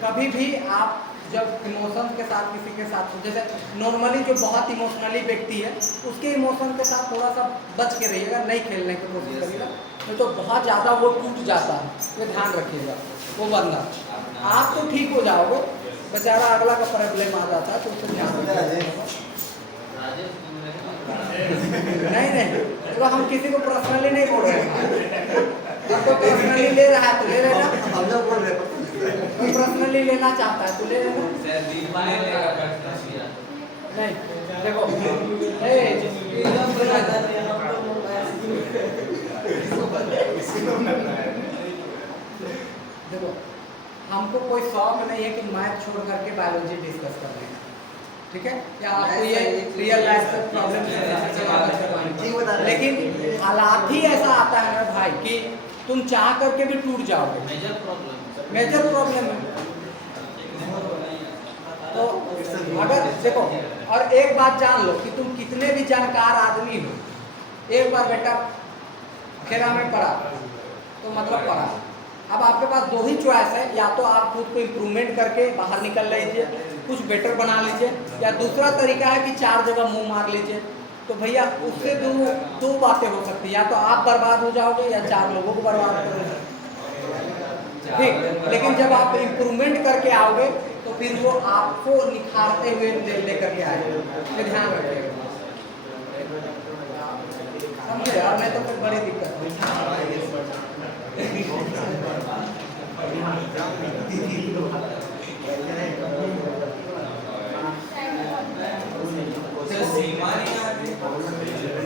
कभी भी आप जब इमोशन के साथ किसी के साथ, जैसे नॉर्मली जो बहुत इमोशनली व्यक्ति है, उसके इमोशन के साथ थोड़ा सा बच के रहिएगा, नहीं खेलने की कोशिश करिएगा, नहीं तो बहुत ज़्यादा वो टूट जाता है, ये ध्यान रखिएगा। वो बंदा आप तो ठीक हो जाओगे, बेचारा अगला का प्रॉब्लम आ जाता है तो उसको ध्यान रखना राजेश। होगा। राजेश तुम रहे नहीं नहीं, देखो हम किसी को पर्सनली नहीं बोल रहे हैं। अब तो पर्सनली ले रहा है तो ले लेना, हम लोग बोल रहे हैं कोई पर्सनली लेना चाहता है तो ले लेना। सर दीप ने लेगा बैठना सिया नहीं देखो, ए, देखो हमको कोई शौक नहीं है कि मैथ छोड़ करके बायोलॉजी डिस्कस कर रहे हैं, ठीक है? या आपको ये रियल लाइफ का प्रॉब्लम ठीक बता रहे हैं। लेकिन हालात ही ऐसा आता है ना भाई कि तुम चाह करके भी टूट जाओगे, मेजर प्रॉब्लम मेजर प्रॉब्लम है। तो अगर देखो, और एक बात जान लो कि तुम कितने भी जानकार आदमी हो, एक बार बेटा खेला में पढ़ा तो मतलब पढ़ा। अब आपके पास दो ही चॉइस है, या तो आप खुद को इम्प्रूवमेंट करके बाहर निकल लीजिए, कुछ बेटर बना लीजिए, या दूसरा तरीका है कि 4 जगह मुंह मार लीजिए। तो भैया उससे दो बातें हो सकती है, या तो आप बर्बाद हो जाओगे या 4 लोगों को बर्बाद करोगे, ठीक। लेकिन जब आप इम्प्रूवमेंट करके आओगे तो फिर वो आपको निखारते हुए लेकर के आएगा, ये ध्यान रखिएगा, समझे यार? नहीं तो फिर बड़ी दिक्कत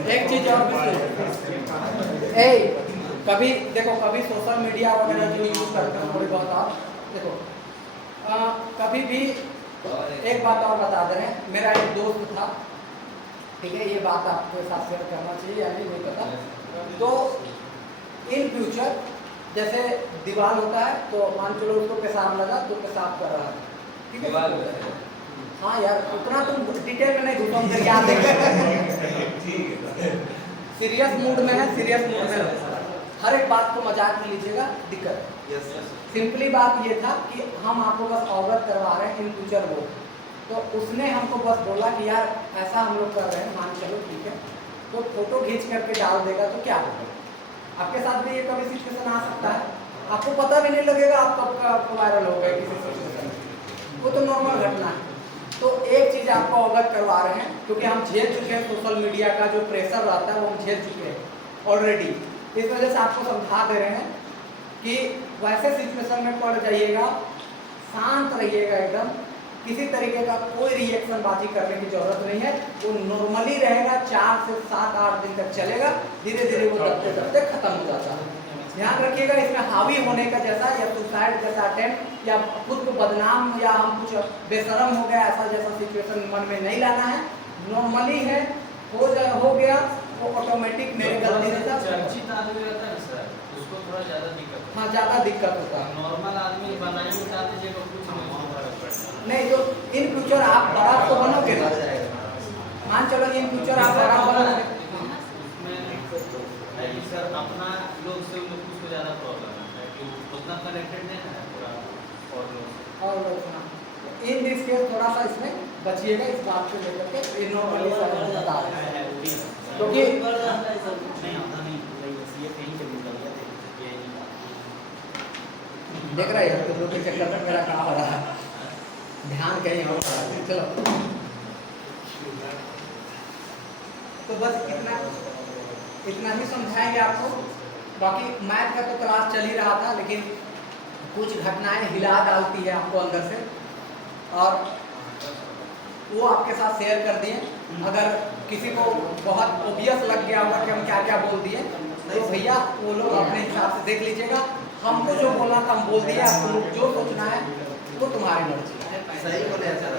एक चीज और भी सुनो। ए कभी देखो, कभी सोशल मीडिया वगैरह जो यूज करते हैं थोड़ी बहुत आप देखो, कभी भी एक बात और बता दे रहे हैं, मेरा एक दोस्त था, ठीक है? ये बात आपके साथ शेयर करना चाहिए या नहीं पता। तो इन फ्यूचर जैसे दीवार होता है तो मान चलो उसको पेशाब लगा तो पेशाब कर रहा है, ठीक है? हाँ यार, उतना तुम डिटेल में नहीं घुसो, फिर याद सीरियस मूड में है, सीरियस मूड में हर एक बात को मजाक में लीजिएगा, दिक्कत। Yes sir. सिंपली बात ये था कि हम आपको बस अवगत करवा रहे हैं इन फ्यूचर वो। तो उसने हमको बस बोला कि यार ऐसा हम लोग कर रहे हैं, मान चलो ठीक है, तो फोटो खींच करके डाल देगा तो क्या होगा? आपके साथ भी ये कभी सिचुएशन आ सकता है, आपको पता भी नहीं लगेगा आप कब वायरल हो गए किसी सिचुएशन में, वो तो नॉर्मल घटना है। तो एक चीज़ आपको अवगत करवा रहे हैं, क्योंकि हम झेल चुके हैं सोशल मीडिया का जो प्रेशर रहता है वो हम झेल चुके हैं ऑलरेडी। इस वजह से आपको समझा दे रहे हैं कि वैसे सिचुएशन में पड़ जाइएगा, शांत रहिएगा एकदम, किसी तरीके का कोई रिएक्शन बाजी करने की जरूरत नहीं है, वो नॉर्मली रहेगा, 4 से 7-8 दिन तक चलेगा, धीरे धीरे वो दबते दबते खत्म हो जाता है। ध्यान रखिएगा, इसमें हावी होने का जैसा या सुसाइड जैसा अटेम्प्ट या खुद को बदनाम या हम कुछ बेशरम हो गया ऐसा जैसा सिचुएशन मन में नहीं लाना है, नॉर्मली है, हो गया वो ऑटोमेटिक मेरे गलती से चर्चित आदमी रहता है ना सर, उसको थोड़ा ज़्यादा दिक्कत होता है। हाँ ज़्यादा दिक्कत होता है। नॉर्मल आदमी बनाई उठा दीजिएगा, कुछ नहीं फर्क पड़ता। नहीं तो इन फ्यूचर आप बड़ा तो बनोगे ना, मान चलो इन फ्यूचर आप बड़ा बनोगे। उसमें सर अपना लोग से लोग कुछ ज़्यादा प्रॉब्लम है कि उतना कनेक्टेड नहीं है पूरा और लोग। और सुना इन दिस केस थोड़ा सा इसमें बचिएगा, इस बात को लेकर के ये नॉर्मली सब बता रहे हैं, क्योंकि देख रहे हैं तुम लोग के चक्कर में मेरा काम हो रहा है, ध्यान कहीं और हो रहा है। चलो तो बस इतना ही समझाएंगे आपको। बाकी मैथ का तो क्लास चल ही रहा था, लेकिन कुछ घटनाएं हिला डालती है आपको अंदर से, और वो आपके साथ शेयर कर दिए। अगर किसी को बहुत ओबियस लग गया होगा कि हम क्या क्या बोल दिए, तो भैया वो लोग अपने हिसाब से देख लीजिएगा। हमको जो बोलना था हम बोल दिए, आपको जो सोचना है वो तुम्हारी मर्जी है। सही बोले सर,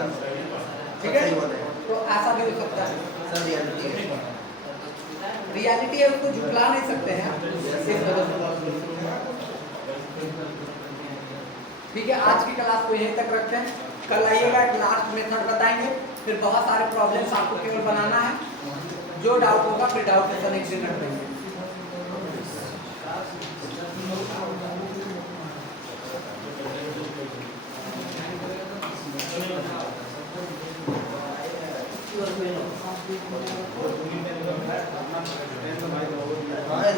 ठीक है, सही बोले। तो ऐसा भी हो सकता है, सर रियलिटी है, उसको झुठला नहीं सकते हैं इस वजह से। ठीक है, आज की क्लास को यहीं तक रखते हैं, कल आइएगा एक लास्ट मेथड बताएंगे, फिर बहुत सारे प्रॉब्लम्स आपको केवल बनाना है, जो डाउट होगा फिर डाउट के नेक्स्ट दिन रख देंगे। हाँ